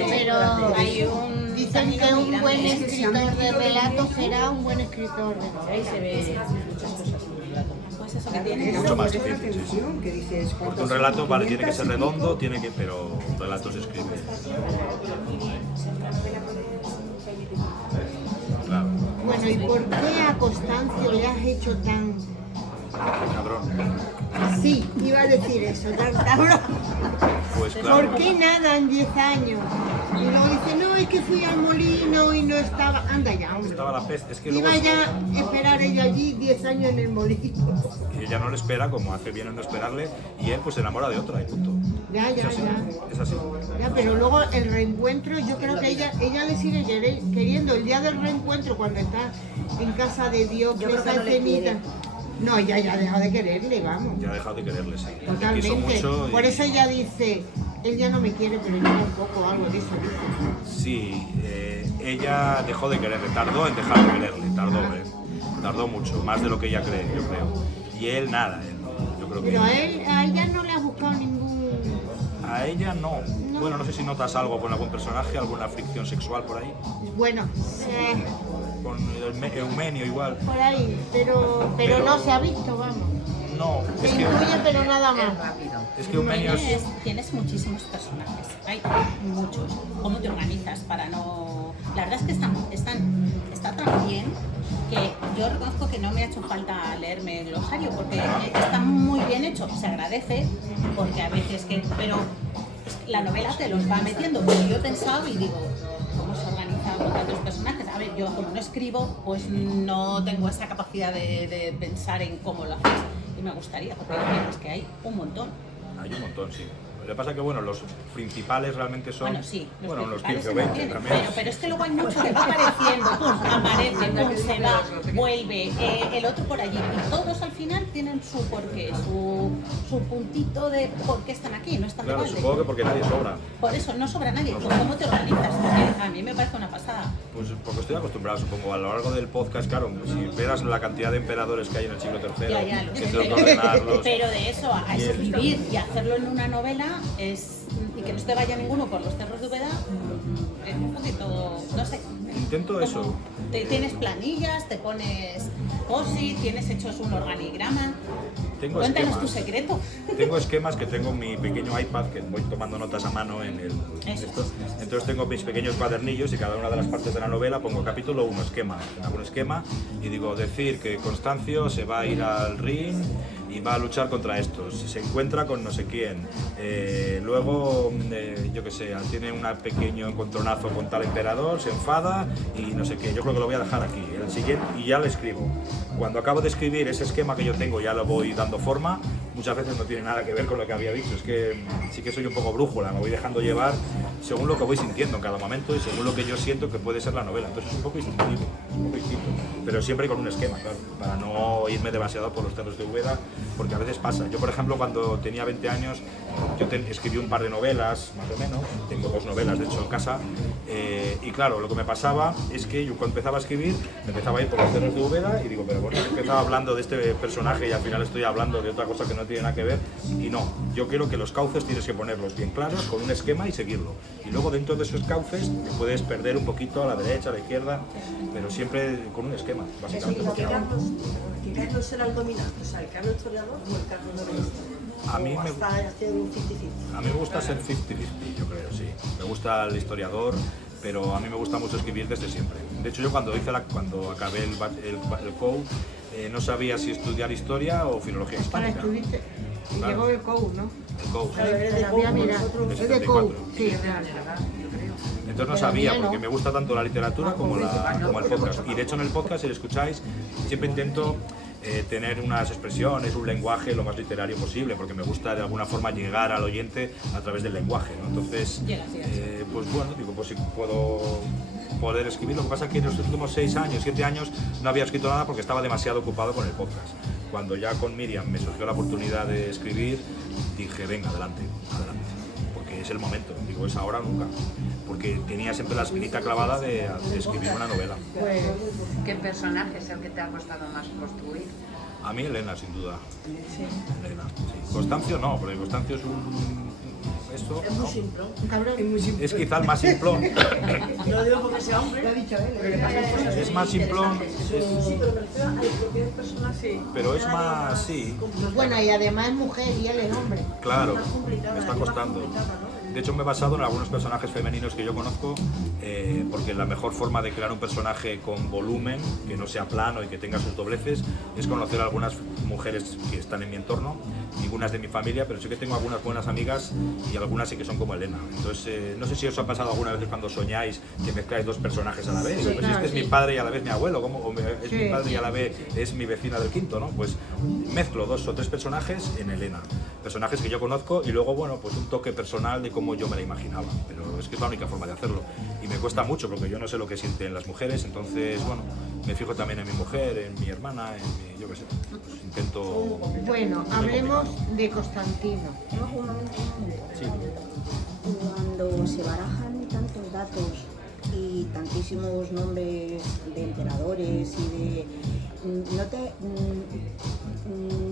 Pero hay un... Dicen que un buen escritor de relatos será un buen escritor de novelas. Ahí se ve muchas cosas en el relato. Pues eso que Claro, tienes. que Mucho más llama la difícil, sí. atención, que dices... Porque un relato, vale, tiene que ser redondo, pero un relato se escribe. Claro, Bueno, ¿y por qué a Constancio le has hecho tan... cabrón. Sí, iba a decir eso, tan cabrón. Pues claro. ¿Por qué nada en 10 años? Y luego dice, no, es que fui al molino y no estaba... Anda ya, hombre. Estaba la peste, es que luego Iba ya a esperar ella allí 10 años en el molino. y ella no le espera, como hace bien en no esperarle, y él pues se enamora de otra y punto. Ya. Es así. Ya, pero luego el reencuentro, yo creo que ella le sigue queriendo. El día del reencuentro, cuando está en casa de Dios, Yo que creo que esa no le escenita... quiere. No, ya ha dejado de quererle, vamos. Ya ha dejado de quererle, sí. Le quiso Totalmente. mucho y... Por eso ella dice, él ya no me quiere, pero yo tampoco, algo de eso dice. Sí, ella dejó de quererle, tardó en dejar de quererle, tardó mucho, más de lo que ella cree, yo creo. Y él nada, yo creo que... Pero a ella no le ha buscado ningún... A ella no. Bueno, no sé si notas algo con algún personaje, alguna fricción sexual por ahí. Bueno, Con Eumenio igual. por ahí, pero no se ha visto, vamos. No, Se es que incluye, pero nada Es más. rápido. Es que Eumenio es... Tienes muchísimos personajes, hay muchos. ¿Cómo te organizas para no...? La verdad es que está tan bien que yo reconozco que no me ha hecho falta leerme el glosario porque está muy bien hecho, se agradece porque a veces que... Pero la novela te los va metiendo, porque yo he pensado y digo, ¿cómo se organiza con tantos personajes? A ver, yo como no escribo, pues no tengo esa capacidad de pensar en cómo lo haces y me gustaría, porque es que hay un montón. Hay un montón, sí. Lo que pasa es que, bueno, los principales realmente son... Bueno, sí, unos principales 15 o se 20 mantienen, también. pero es que luego hay mucho que va apareciendo, pum, aparece, pum, se va, vuelve, el otro por allí, y todos al final tienen su porqué, su puntito de por qué están aquí, no están de Claro, balde. supongo que porque nadie sobra. Por eso, no sobra nadie. ¿Cómo te organizas? Porque a mí me parece una pasada. Pues porque estoy acostumbrado, supongo, a lo largo del podcast, claro, si verás la cantidad de emperadores que hay en el siglo III, Ya, lo que sé, tengo que ordenarlos... pero de eso a Y el- escribir y hacerlo en una novela y que no te vaya ninguno por los cerros de Úbeda, es un poquito, no sé. Intento eso. Como tienes planillas, te pones post-it, tienes hechos un organigrama. Tengo Cuéntanos esquemas. tu secreto. Tengo esquemas que tengo en mi pequeño iPad, que voy tomando notas a mano en el... Eso. Entonces tengo mis pequeños cuadernillos y cada una de las partes de la novela pongo capítulo 1, esquema. Hago un esquema y digo, decir que Constancio se va a ir al Rin y va a luchar contra estos, se encuentra con no sé quién, luego, yo qué sé, tiene un pequeño encontronazo con tal emperador, se enfada y no sé qué. Yo creo que lo voy a dejar aquí, el siguiente, y ya le escribo. Cuando acabo de escribir ese esquema que yo tengo, ya lo voy dando forma. Muchas veces no tiene nada que ver con lo que había dicho, es que sí que soy un poco brújula, me voy dejando llevar según lo que voy sintiendo en cada momento y según lo que yo siento que puede ser la novela. Entonces es un poco instintivo, un poco distinto, pero siempre con un esquema, claro, para no irme demasiado por los terros de Úbeda, porque a veces pasa. Yo, por ejemplo, cuando tenía 20 años, yo escribí un par de novelas, más o menos, tengo 2 novelas de hecho en casa, y claro, lo que me pasaba es que yo cuando empezaba a escribir, me empezaba a ir por los terros de Úbeda y digo, pero bueno, empezaba hablando de este personaje y al final estoy hablando de otra cosa que no tiene nada que ver, y no, yo quiero que los cauces tienes que ponerlos bien claros, con un esquema y seguirlo. Y luego dentro de esos cauces te puedes perder un poquito a la derecha, a la izquierda, pero siempre con un esquema, básicamente. ¿Qué Carlos será el dominante? O sea, ¿el Carlos historiador o el Carlos novelista? A mí me gusta ser 50-50, yo creo, sí. Me gusta el historiador, pero a mí me gusta mucho escribir desde siempre. De hecho, yo cuando acabé el COU, no sabía si estudiar historia o filología hispánica. Para estudiar, y Claro. llegó el COU, ¿no? El COU. Es de COU, sí. Entonces no sabía, porque me gusta tanto la literatura como el podcast. Y de hecho en el podcast, si lo escucháis, siempre intento tener unas expresiones, un lenguaje lo más literario posible, porque me gusta de alguna forma llegar al oyente a través del lenguaje, ¿no? Entonces, pues bueno, digo, pues si puedo poder escribir. Lo que pasa es que en los últimos 6 años, 7 años no había escrito nada porque estaba demasiado ocupado con el podcast. Cuando ya con Miriam me surgió la oportunidad de escribir, dije, venga, adelante, adelante, porque es el momento, digo, es ahora o nunca, porque tenía siempre la espinita clavada de escribir una novela. ¿Qué personaje es el que te ha costado más construir? A mí Elena, sin duda. Elena, sí. Constancio no, porque Constancio es un... Esto, Es muy simplón. es quizá el más simplón. No lo digo porque sea hombre. Lo ha dicho él. Pero le pasan cosas Es más simplón, Sí, pero me refiero a cualquier persona, sí. pero es más, sí, Bueno, y además es mujer y él es hombre. claro, Más complicada, me está es más costando. complicada, ¿no? De hecho, me he basado en algunos personajes femeninos que yo conozco, porque la mejor forma de crear un personaje con volumen, que no sea plano y que tenga sus dobleces, es conocer a algunas mujeres que están en mi entorno, ninguna es de mi familia, pero sí que tengo algunas buenas amigas y algunas sí que son como Elena. Entonces, no sé si os ha pasado alguna vez cuando soñáis que mezcláis 2 personajes a la vez. Pues este es mi padre y a la vez mi abuelo, es mi padre y a la vez es mi vecina del quinto, ¿no? Pues mezclo 2 o 3 personajes en Elena. Personajes que yo conozco y luego, bueno, pues un toque personal de cómo yo me la imaginaba, pero es que es la única forma de hacerlo y me cuesta mucho porque yo no sé lo que sienten las mujeres, entonces, bueno, me fijo también en mi mujer, en mi hermana, en mi, yo qué sé, pues intento... Bueno, hablemos de Constantino. Un momento. Sí. Cuando se barajan tantos datos y tantísimos nombres de emperadores y de...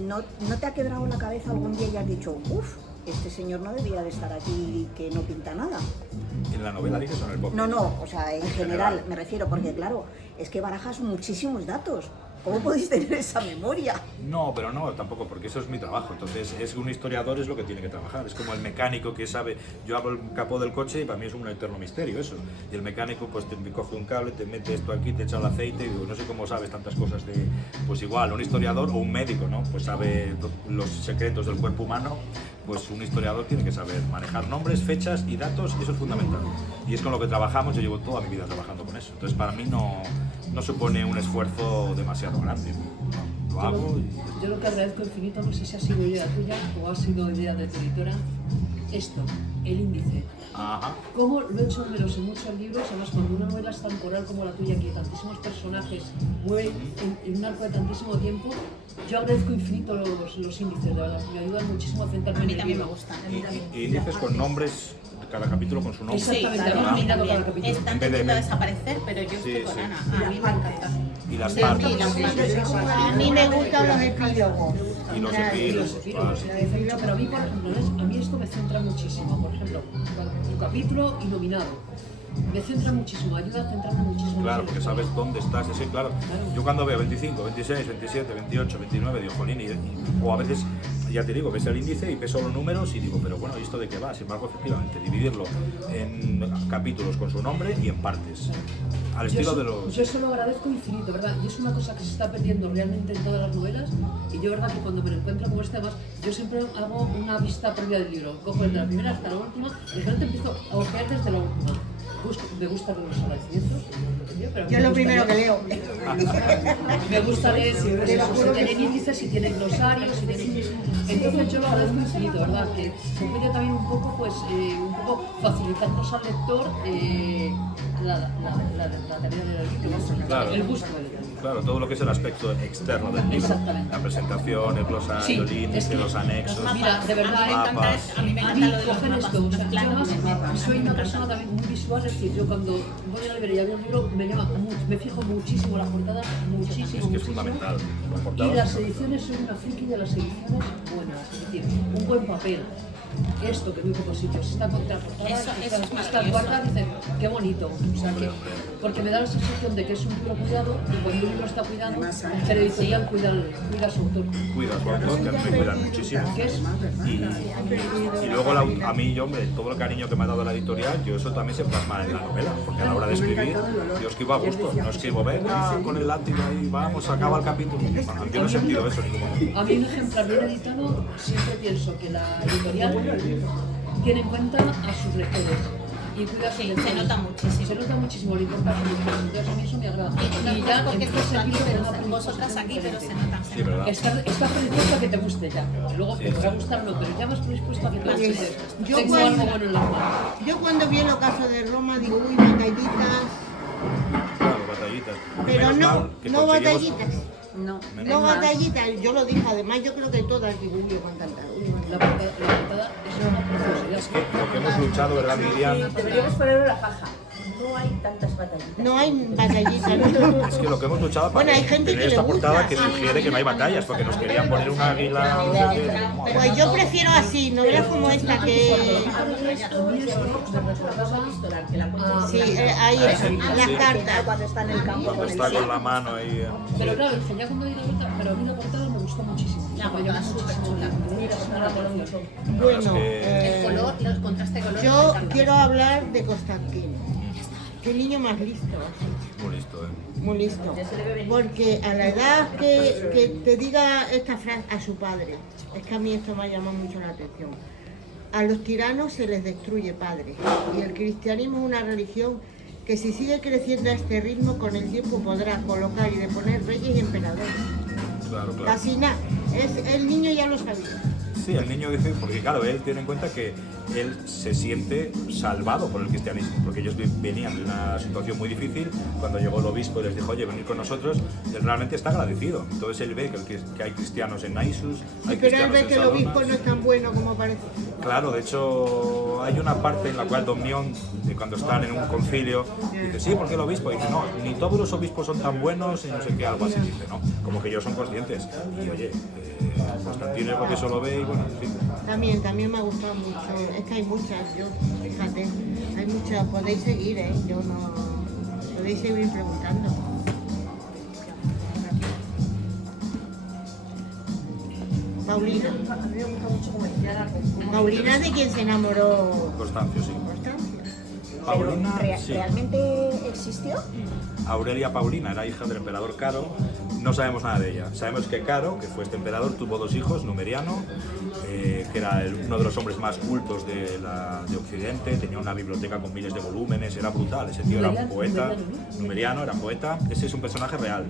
¿No te ha quebrado la cabeza algún día y has dicho, uff, este señor no debía de estar aquí y que no pinta nada? ¿En la novela dices o en el podcast? No, o sea, en general me refiero, porque claro, es que barajas muchísimos datos. ¿Cómo podéis tener esa memoria? No, pero no, tampoco, porque eso es mi trabajo. Entonces, es un historiador es lo que tiene que trabajar. Es como el mecánico que sabe, yo abro el capó del coche y para mí es un eterno misterio eso. Y el mecánico pues te coge un cable, te mete esto aquí, te echa el aceite y digo, no sé cómo sabes tantas cosas de... Pues igual, un historiador o un médico, ¿no? Pues sabe los secretos del cuerpo humano. Pues un historiador tiene que saber manejar nombres, fechas y datos, y eso es fundamental. Y es con lo que trabajamos, yo llevo toda mi vida trabajando con eso. Entonces para mí no supone un esfuerzo demasiado grande. Lo hago y... Yo lo que agradezco infinito, no sé si ha sido idea tuya o ha sido idea de tu editora, esto, el índice. Ajá. Como lo he hecho números en muchos libros, además cuando una novela es tan coral como la tuya, que tantísimos personajes mueven en un arco de tantísimo tiempo, yo agradezco infinito los índices, de verdad, me ayudan muchísimo a centrarme en el libro. Y dices con nombres, cada capítulo con su nombre. Exactamente, Sí, hemos mirado también. cada capítulo. Están En vez de- tendiendo a desaparecer, pero yo Sí, estoy con sí. Ana. A mí me encanta. Y las Sí, partes. y las partes. A mí me gustan los epílogos. Y los epílogos. claro, sí. Pero a mí, por ejemplo, a mí esto me centra muchísimo. Por ejemplo, tu capítulo y nominado. Me centra muchísimo, ayuda a centrarme muchísimo. Claro, porque sabes dónde estás, sí, claro. Yo cuando veo 25, 26, 27, 28, 29, digo, jolín, o a veces ya te digo, ves el índice y peso los números y digo, pero bueno, ¿y esto de qué va? Sin embargo, efectivamente, dividirlo en capítulos con su nombre y en partes. Al estilo de los... Yo eso lo agradezco infinito, ¿verdad? Y es una cosa que se está perdiendo realmente en todas las novelas. Y yo, ¿verdad? Que cuando me lo encuentro como este, además, yo siempre hago una vista previa del libro. Cojo desde la primera hasta la última y de repente empiezo a ojear desde la última. Me gusta leer los agradecimientos. Yo lo primero que leo. Me gusta leer si tienen índices, si tienen glosarios, si tienen... Entonces yo lo agradezco infinito, ¿verdad? Que se puede también un poco, pues, facilitarnos al lector la tarea del libro, Claro. el gusto del libro. Claro, todo lo que es el aspecto externo del libro. Exactamente. La presentación, el glosario, el índice, los anexos. Mira, de verdad, a mí me encanta lo de los cogen mapas, esto. O sea, claro, yo además los mapas, soy me una encanta. persona también muy visual, es decir, yo cuando voy a la librería y veo un libro, me fijo muchísimo las portadas, muchísimo. Es que es fundamental. Las portadas Y las son ediciones, soy una friki de las ediciones buenas, es decir, un buen papel. Esto que muy pocos sitios está contraportada, Eso es está maravilloso. guarda, dicen, qué bonito. O sea, que, porque me da la sensación de que es un libro cuidado y cuando un libro está cuidado, el editorial cuida a su autor. cuida su autor, que a mí me cuidan muchísimo. ¿Qué es? Y luego a mí, hombre, todo el cariño que me ha dado la editorial, yo eso también se plasma en la novela, porque a la hora de escribir, yo escribo a gusto, no escribo, venga, con el látigo ahí, vamos, acaba el capítulo. Yo no he sentido eso en ningún momento. A mí un ejemplar bien editado, siempre pienso que la editorial tiene en cuenta a sus lectores. Y cuida a sus lectores. se nota muchísimo. Se nota muchísimo, le importa a sus lectores. Entonces a mí eso me agrada. Y ya porque empieza a servir de una vosotras aquí, pero se nota. Sí, ¿verdad? Estás predispuesto a que te guste ya. Luego te va a gustar o no, pero ya vas predispuesto a que te guste. Yo Tengo cuando- algo bueno en las manos. Yo cuando vi el ocaso de Roma digo, uy, batallitas, Claro, batallitas. pero Menos no, mal que no conseguimos- batallitas. No, No batallitas, yo lo dije, además yo creo que todas digo, uy, van tantas. La portada es una preciosidad. Lo que hemos luchado, ¿verdad, Miriam? Deberíamos ponerlo en la paja. No hay tantas batallitas. No hay batallitas. Es que lo que hemos luchado para Bueno, hay gente tener que esta le gusta. portada que sugiere que no hay batallas, porque nos querían poner un águila, no sé qué. Pues yo prefiero así, novelas como esta que... Sí, ahí las cartas. Cuando está en el campo con el Está con la mano ahí. Pero claro, dije, ya cuando di la vuelta, pero a mí la portada me gustó muchísimo. La portada es súper chula. Bueno, El color, el contraste de color. yo quiero hablar de Constantino. Qué niño más listo. Muy listo, ¿eh? Muy listo. Porque a la edad que te diga esta frase a su padre, es que a mí esto me ha llamado mucho la atención. A los tiranos se les destruye, padre. Y el cristianismo es una religión que si sigue creciendo a este ritmo, con el tiempo podrá colocar y deponer reyes y emperadores. Claro, claro. Casi nada. El niño ya lo sabía. Sí, el niño dice, porque claro, él tiene en cuenta que él se siente salvado por el cristianismo, porque ellos venían de una situación muy difícil. Cuando llegó el obispo y les dijo, oye, venid con nosotros, él realmente está agradecido. Entonces él ve que hay cristianos en Naissus, hay Pero él cristianos ve en que el Salona. obispo no es tan bueno como parece. Claro, de hecho, hay una parte en la cual Domnión, cuando están en un concilio, dice, sí, porque el obispo, y dice, no, ni todos los obispos son tan buenos, y no sé qué, algo así dice, ¿no? Como que ellos son conscientes. Y oye, Constantino es lo que eso lo ve y bueno, en fin. También me ha gustado mucho. Es que hay muchas, yo, fíjate, hay muchas. Podéis seguir, ¿eh? Yo no... Podéis seguir preguntando. Paulina. Paulina es de quien se enamoró Constancio, sí. Constancia. Paulina, sí. ¿Realmente existió? Aurelia Paulina era hija del emperador Caro, no sabemos nada de ella. Sabemos que Caro, que fue este emperador, tuvo dos hijos, Numeriano, que era uno de los hombres más cultos de Occidente, tenía una biblioteca con miles de volúmenes, era brutal, ese tío era un poeta, Numeriano era poeta, ese es un personaje real.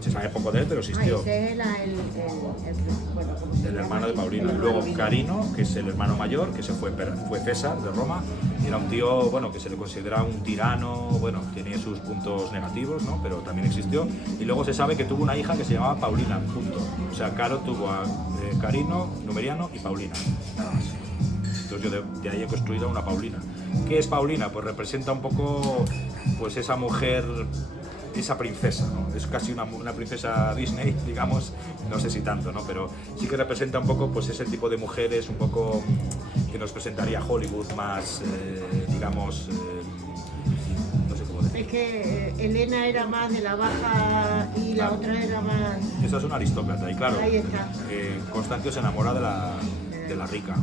Se sabe poco de él, pero existió. Ese era El hermano de Paulina. Luego Carino, que es el hermano mayor, que fue César de Roma, y era un tío, bueno, que se le considera un tirano, bueno, tenía sus puntos negativos, ¿no? Pero también existió. Y luego se sabe que tuvo una hija que se llamaba Paulina, punto. O sea, Caro tuvo a Carino, Numeriano y Paulina, nada más. Entonces yo de ahí he construido una Paulina. ¿Qué es Paulina? Pues representa un poco, pues esa mujer, esa princesa, ¿no? Es casi una princesa Disney, digamos, no sé si tanto, ¿no? Pero sí que representa un poco, pues, ese tipo de mujeres, un poco que nos presentaría Hollywood más, digamos, no sé cómo decir. Es que Elena era más de la baja y la otra era más... Esa es una aristócrata, y claro, Ahí está. Constancio se enamora de la rica,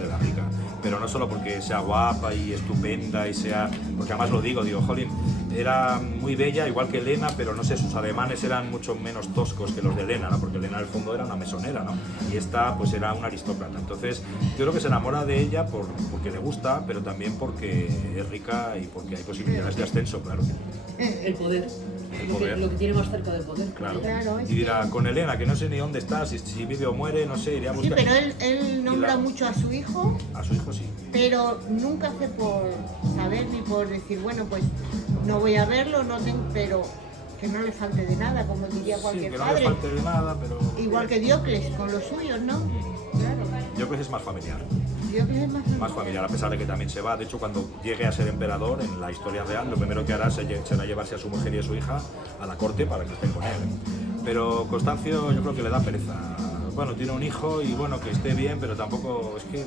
de la rica. Pero no solo porque sea guapa y estupenda y sea... Porque además lo digo, jolín, era muy bella, igual que Elena, pero no sé, sus ademanes eran mucho menos toscos que los de Elena, ¿no? Porque Elena en el fondo era una mesonera, ¿no? Y esta pues era una aristócrata. Entonces yo creo que se enamora de ella porque le gusta, pero también porque es rica y porque hay posibilidades de ascenso, claro. El poder. El poder. Lo que tiene más cerca del poder. Claro. Claro, Y dirá, con Elena, que no sé ni dónde está, si vive o muere, no sé, iría a Sí, buscar. pero él nombra mucho a su hijo, A su hijo sí. pero nunca hace por saber ni por decir, bueno, pues no voy a verlo, no tengo, pero que no le falte de nada, como diría Sí, cualquier que no padre. le falte de nada, pero... Igual que Diocles, con los suyos, ¿no? Claro. Yo creo que es más familiar. Diocles es Más familiar, a pesar de que también se va. De hecho, cuando llegue a ser emperador en la historia real, lo primero que hará será llevarse a su mujer y a su hija a la corte para que estén con él. Pero Constancio yo creo que le da pereza. Bueno, tiene un hijo y bueno, que esté bien, pero tampoco... Es que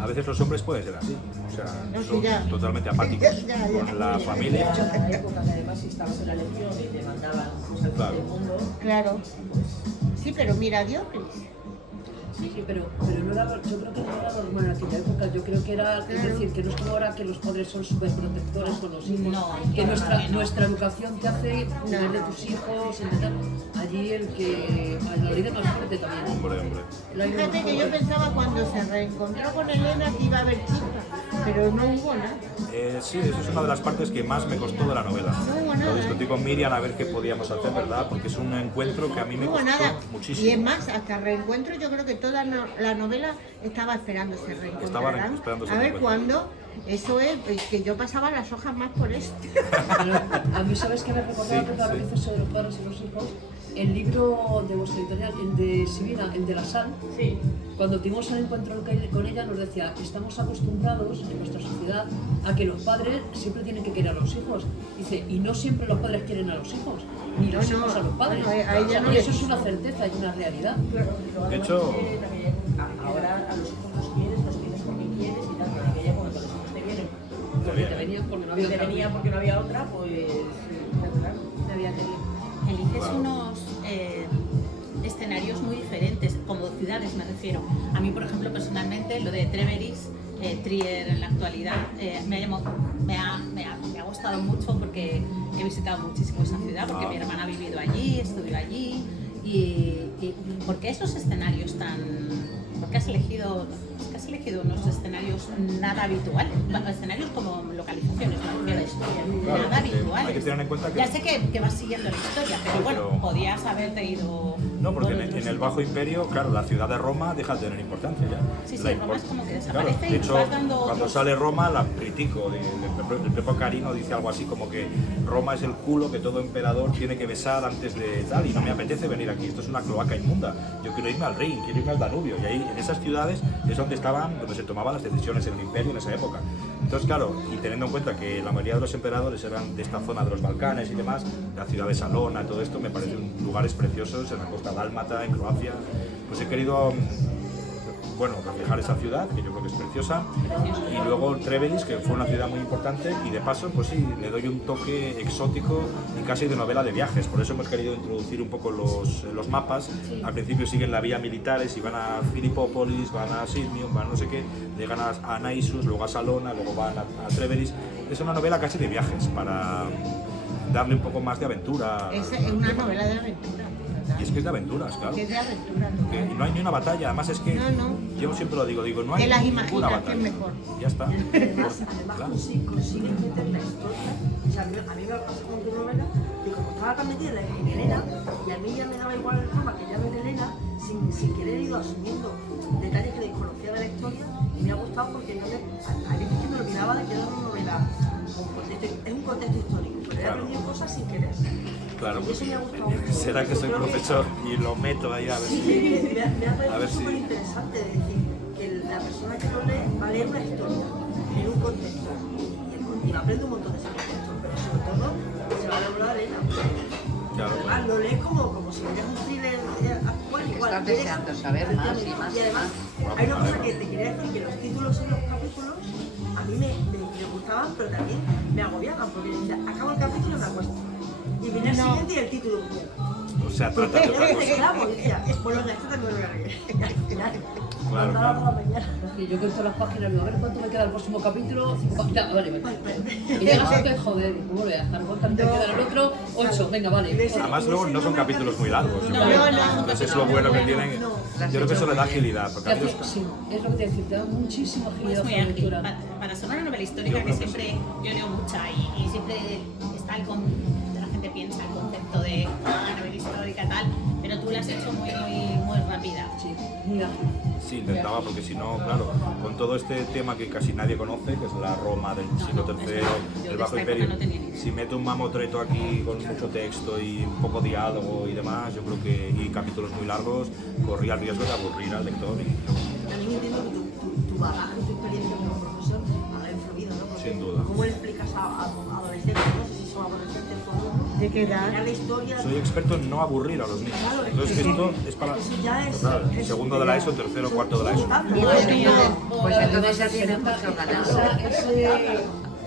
a veces los hombres pueden ser así. O sea, No, sí, son ya. totalmente apáticos Ya. con la familia. En la época que además si estabas en la legión y te mandaban pues, al fin Claro. del mundo, Claro. Sí, pero mira, Diocles. Sí, pero no era, yo creo que no era normal en aquella época. Yo creo que era, es decir, que no es como ahora que los padres son súper protectores con los hijos, que nuestra educación te hace cuidar de tus hijos, intentar. Allí la ley de más fuerte también. Hombre. Fíjate que yo pensaba cuando se reencontró con Elena que iba a haber chispa, pero no hubo nada. Sí, eso es una de las partes que más me costó de la novela. No hubo nada, Lo discutí con Miriam a ver qué podíamos hacer, ¿verdad? Porque es un encuentro que a mí me No hubo costó nada. muchísimo. Y es más, hasta el reencuentro yo creo que toda la novela estaba esperando ese reencuentro. Estaba esperando ese A ver reencuentro. cuándo. Eso es que yo pasaba las hojas más por esto. Pero a mí, ¿sabes qué me recordaba? Sí, Porque ahora sí. que dices sobre los padres y los hijos, el libro de vuestra editorial, el de Sibila, el de La Sal, sí. cuando tuvimos el encuentro con ella nos decía, estamos acostumbrados en nuestra sociedad a que los padres siempre tienen que querer a los hijos. Dice, y no siempre los padres quieren a los hijos, ni los No, hijos a los padres. bueno, a ella O sea, no y le eso es gusta. una certeza y una realidad. De hecho, También, ahora a los hijos los quieres porque quieres y tal, pero en aquella época cuando los hijos te vienen, Porque te venían porque no había te otra. venían porque no había otra, pues claro, te había que ir. Eliges Claro. unos escenarios muy diferentes, como ciudades me refiero. A mí, por ejemplo, personalmente, lo de Treveris, Trier en la actualidad, me ha gustado mucho porque he visitado muchísimo esa ciudad, porque mi hermana ha vivido allí, estudió allí. Y ¿por qué esos escenarios ¿por qué has elegido unos escenarios nada habituales? Bueno, escenarios como localizaciones, me refiero, claro, nada porque habituales. hay que tener en cuenta que... Ya sé que vas siguiendo la historia, pero Sí, bueno, pero- podías haberte ido... No, porque por en otros el Bajo sitios. Imperio, claro, la ciudad de Roma deja de tener importancia ya. Sí, sí, La Roma es import- como que Claro, desaparece de y hecho, vas dando cuando otros- sale Roma la critico. El propio Carino dice algo así como que Roma es el culo que todo emperador tiene que besar antes de tal, y no me apetece venir aquí, esto es una cloaca inmunda. Yo quiero irme al Rin, quiero irme al Danubio, y ahí en esas ciudades es donde se tomaban las decisiones en el imperio en esa época. Entonces, claro, y teniendo en cuenta que la mayoría de los emperadores eran de esta zona de los Balcanes y demás, la ciudad de Salona, todo esto, me parecen lugares preciosos en la costa dálmata, en Croacia. Pues he querido, bueno, reflejar esa ciudad, que yo creo que es preciosa, y luego Treveris, que fue una ciudad muy importante, y de paso, pues sí, le doy un toque exótico y casi de novela de viajes. Por eso hemos querido introducir un poco los mapas. Al principio siguen la vía militares y van a Filipópolis, van a Sirmium, van a no sé qué, llegan a Naissus, luego a Salona, luego van a Treveris. Es una novela casi de viajes, para darle un poco más de aventura. Es una novela de aventura. Y es que es de aventuras, claro. Que es de aventura. Que no hay ni una batalla, además es que No. yo siempre lo digo, no hay Te las ninguna imaginas, batalla. que es mejor. Ya está. Además Claro. consigues meter la historia. O sea, a mí me pasa con tu novela, que como estaba tan metida en Elena, y a mí ya me daba igual el tema que llame Elena, sin querer he ido asumiendo detalles que desconocía de la historia, y me ha gustado porque yo a veces que me olvidaba de que era una novela con contexto, es un contexto histórico, pero he Claro. aprendido cosas sin querer. Claro, Y pues, eso me ha gustado mucho. será que soy Creo profesor y lo meto ahí a ver Sí, si... me ha A ver parecido si- súper interesante de decir que la persona que lo lee va a leer una historia en un contexto y va a aprender un montón de ese contexto, pero sobre todo se va a enamorar de ella. Claro, Además, lo lees como si leyeras un thriller actual. Que igual, estás quieres- deseando saber más y más Y y además, más. hay una cosa que te quería decir, que los títulos en los capítulos a mí me gustaban, pero también me agobiaba porque decía, acabo el capítulo y me acuesto. Y venía el siguiente y el título. O sea, trata de otra cosa. Claro, decía, bueno, esto también lo largué. Y al final, Claro, andaba por la claro. mañana. Y yo cuento las páginas, digo, a ver cuánto me queda el próximo capítulo, 5 páginas, vale. Y ya no sé qué joder, ¿cómo voy a dejar? ¿Cuánto me queda el otro? 8, venga, vale. Además luego no son capítulos muy largos. yo creo. Entonces es lo bueno que tienen. Yo creo que eso le da agilidad. Porque a mí los- Sí, es lo que te decía, te da muchísima agilidad Es muy a la ágil. lectura. Para ser una novela histórica que siempre yo leo mucha y siempre está la gente piensa el concepto de novela histórica tal, pero tú la has hecho muy rápida. Sí, muy ágil. Sí, intentaba, porque si no, claro, con todo este tema que casi nadie conoce, que es la Roma del siglo III, el Bajo Imperio, si meto un mamotreto aquí con mucho texto y un poco diálogo y demás, yo creo que, y capítulos muy largos, corría el riesgo de aburrir al lector. También entiendo que tu bagaje, tu experiencia como profesor ha influido, ¿no? Porque Sin duda. ¿cómo le explicas a adolescentes, no sé si son adolescentes o no? ¿De qué edad? La historia. Soy experto en no aburrir a los niños. Claro, Entonces esto es para eso ya es- total, es- segundo de la ESO, tercero, cuarto de la ESO. Pues entonces ya tienes mucho ganado.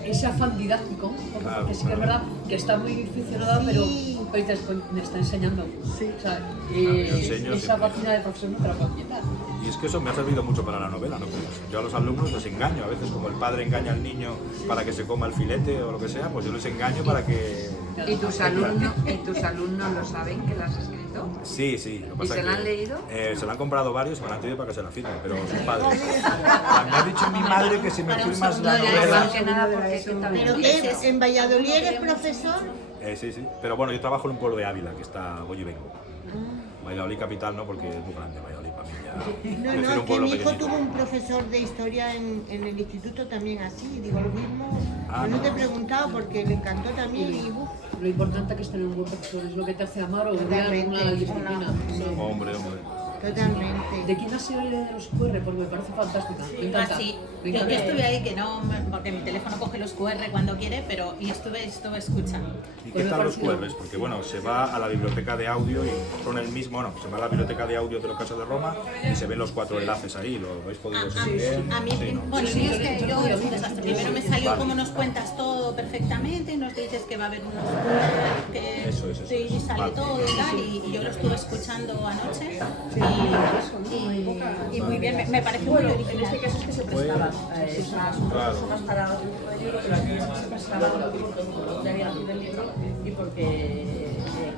Ese afán didáctico, porque Claro, sí que es claro. verdad que está muy aficionada, pero dices, pues, me está enseñando. O sea, yo enseño esa siempre. página de profesor no te la puedo quitar. Y es que eso me ha servido mucho para la novela, ¿no? Pues yo a los alumnos les engaño, a veces como el padre engaña al niño para que se coma el filete o lo que sea, pues yo les engaño para que... ¿Y tus alumnos lo saben que la has escrito? Sí, sí. Lo que pasa se es la que, han leído? Se la han comprado varios y me la han pedido para que se la firmen, pero sus padres. Me ha dicho mi madre que si me firmas la novela... Más que nada porque es que está bien. ¿Pero qué? ¿En Valladolid eres profesor? Sí, sí. Pero bueno, yo trabajo en un pueblo de Ávila, que está voy y vengo. Valladolid capital no, porque es muy grande Valladolid para mí ya. No, Prefiero no, un es que pueblo mi hijo pequeñito. tuvo un profesor de historia en el instituto también así, digo lo mismo. Ah, Yo no no. te he preguntado porque le encantó también y uf, Lo importante que es tener un buen profesor, es lo que te hace amar o odiar una disciplina. Hombre, hombre. totalmente. ¿De quién ha sido la idea de los QR? Porque me parece fantástica. Me encanta. Sí, Me yo encanta. estuve ahí, que no, porque mi teléfono coge los QR cuando quiere, pero y estuve escuchando. ¿Y Pues qué me tal los pareció- QRs? Porque bueno, se va a la biblioteca de audio y son el mismo, bueno, se va a la biblioteca de audio de la Casa de Roma y se ven los 4 enlaces ahí, ¿lo habéis podido seguir? A mí, Sí, ¿no? bueno, el mío es que yo es un desastre. Primero me salió Vale. como nos cuentas todo perfectamente y nos dices que va a haber unos QR que Eso, y sale vale. todo y tal, y yo lo estuve escuchando anoche y muy bien, me pareció muy original. En este caso es que se prestaba. Son Claro. personas para el libro, pero aquí se prestaba por la navegación del libro y porque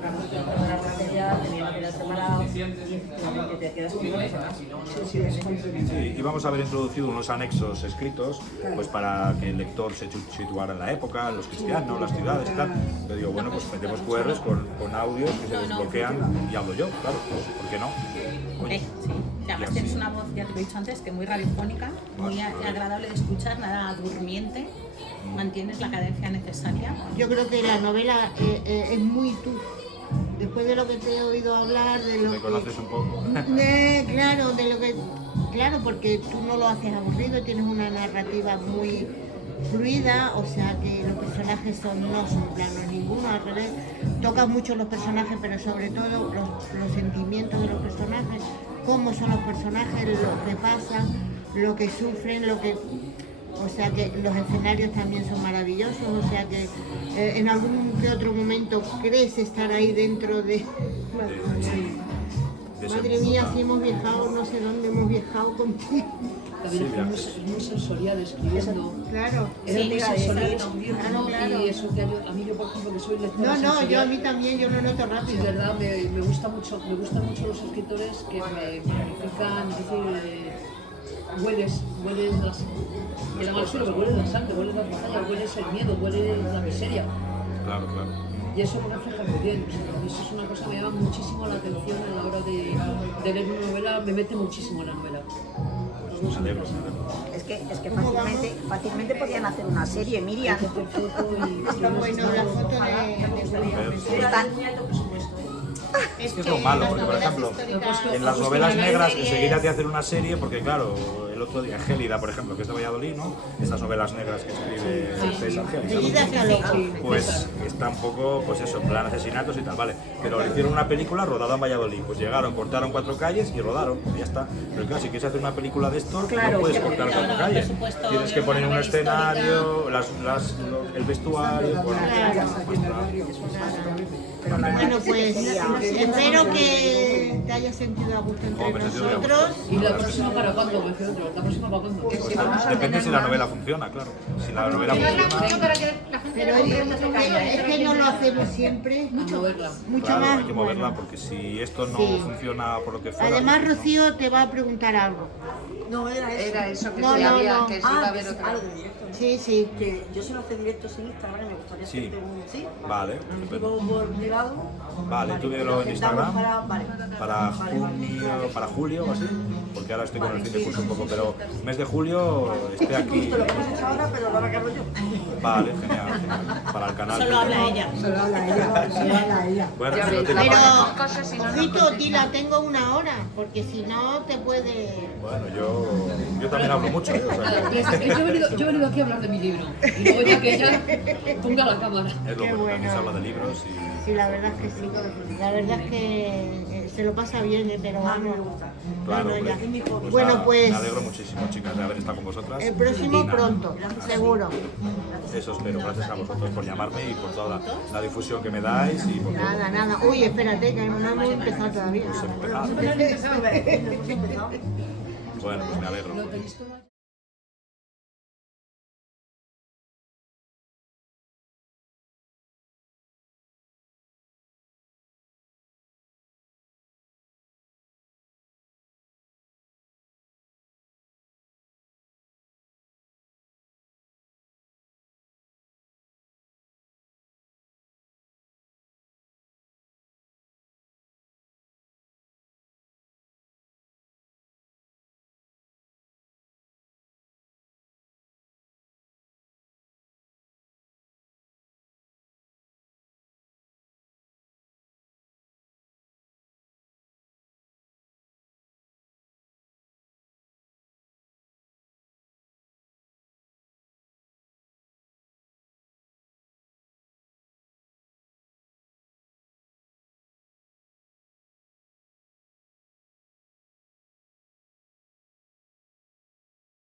Carlos te de la botella tenía material preparado y efectivamente te quedas con lo que se Sí, y vamos a haber introducido unos anexos escritos pues para que el lector se situara en la época, los cristianos, las ciudades y tal. Yo digo, bueno, pues metemos QRs con audios que se desbloquean y hablo yo, claro, pues, ¿por qué no? Oye, Sí, y además tienes una voz, ya te lo he dicho antes, que muy radiofónica, muy agradable de escuchar, nada durmiente, mantienes la cadencia necesaria. Yo creo que la novela es muy tú. Después de lo que te he oído hablar, de lo me conoces un poco. Claro, de lo que... Claro, porque tú no lo haces aburrido, tienes una narrativa muy fluida, o sea que los personajes no son planos ninguno, al revés. Tocas mucho los personajes, pero sobre todo los sentimientos de los personajes, cómo son los personajes, lo que pasan, lo que sufren, lo que... O sea que los escenarios también son maravillosos, o sea que en algún que otro momento crees estar ahí dentro de... de ese Madre mundo mía, tan- si hemos viajado, no sé dónde hemos viajado contigo. También Sí, es muy sensorial escribiendo. Claro. Es muy sensorial claro, escribiendo claro. y eso que a mí yo por ejemplo que soy lectora No, yo a sensorial, mí también, yo lo noto sí, rápido. de verdad, me gustan mucho los escritores que me magnifican, es decir, hueles de la mal suelo, hueles la sangre, hueles las batallas, hueles el miedo, hueles la miseria. Claro, claro. Y eso me refleja muy bien. O sea, a mí eso es una cosa que me llama muchísimo la atención a la hora de leer una novela, me mete muchísimo en la novela. Me alegro, me alegro. Es que fácilmente podían hacer una serie, Miriam. Está bueno la foto de... Están- Es que es lo malo, porque por ejemplo, en las novelas negras enseguida te hacen una serie porque claro, el otro día, Gélida, por ejemplo, que es de Valladolid, ¿no? Estas novelas negras que escribe César Gélida, ¿no? Pues está un poco, pues eso, en plan asesinatos y tal, vale. Pero le hicieron una película rodada en Valladolid, pues llegaron, cortaron 4 calles y rodaron, y ya está. Pero claro, si quieres hacer una película de esto, no puedes cortar 4 calles. Tienes que poner un escenario, el vestuario, Bueno, pues espero que te hayas sentido a gusto entre nosotros. ¿Y la próxima para cuándo? Me decía otro, ¿la próxima para cuándo? Depende si la novela funciona, claro. Si la novela funciona... Pero es que no lo hacemos siempre. Mucho verla. Mucho Claro, más. hay que moverla porque si esto no funciona por lo que fuera... Además, pues no. Rocío te va a preguntar algo. No, era eso. Era eso que No, se no, había, no. que se iba a ver es otra algo vez. directo, ¿no? Sí, sí. Que yo suelo hacer directos en Instagram y me gustaría Sí. hacerte un... ¿Sí? Vale, Un estupendo. tipo por privado. Vale, tú vídelo en Lo Instagram. agendamos Para julio o así, porque ahora estoy con el fin de curso un poco, pero mes de julio esté aquí. Justo lo que hemos hecho ahora, pero lo agarro yo. Vale, genial. Para el canal. Solo habla ella. Solo habla ella, solo habla ella. Bueno, Ya si no ves, te- la Pero, ponemos cosas y no nos ojito, contesta. Tila, tengo una hora, porque si no te puede... Bueno, yo también hablo mucho, ¿eh? O sea, Nada, que yo he venido aquí a hablar de mi libro. Y luego ya que ella ponga la cámara. es lo Qué bueno, aquí se bueno. habla de libros y... Sí, la verdad es que sí. La verdad es que se lo pasa bien, pero A mí vamos. me gusta. Claro, Bueno, hombre. ya. Es mi hobby. Bueno, nada, pues- me alegro muchísimo, chicas, de haber estado con vosotras. El próximo Y nada, pronto, seguro. Eso espero, gracias a vosotros por llamarme y por toda la difusión que me dais y por todo. Nada, nada. Uy, espérate, que no hemos empezado todavía. Pues empezad. Hemos empezado. Bueno, pues me alegro. ¿Lo tenéis todo aquí?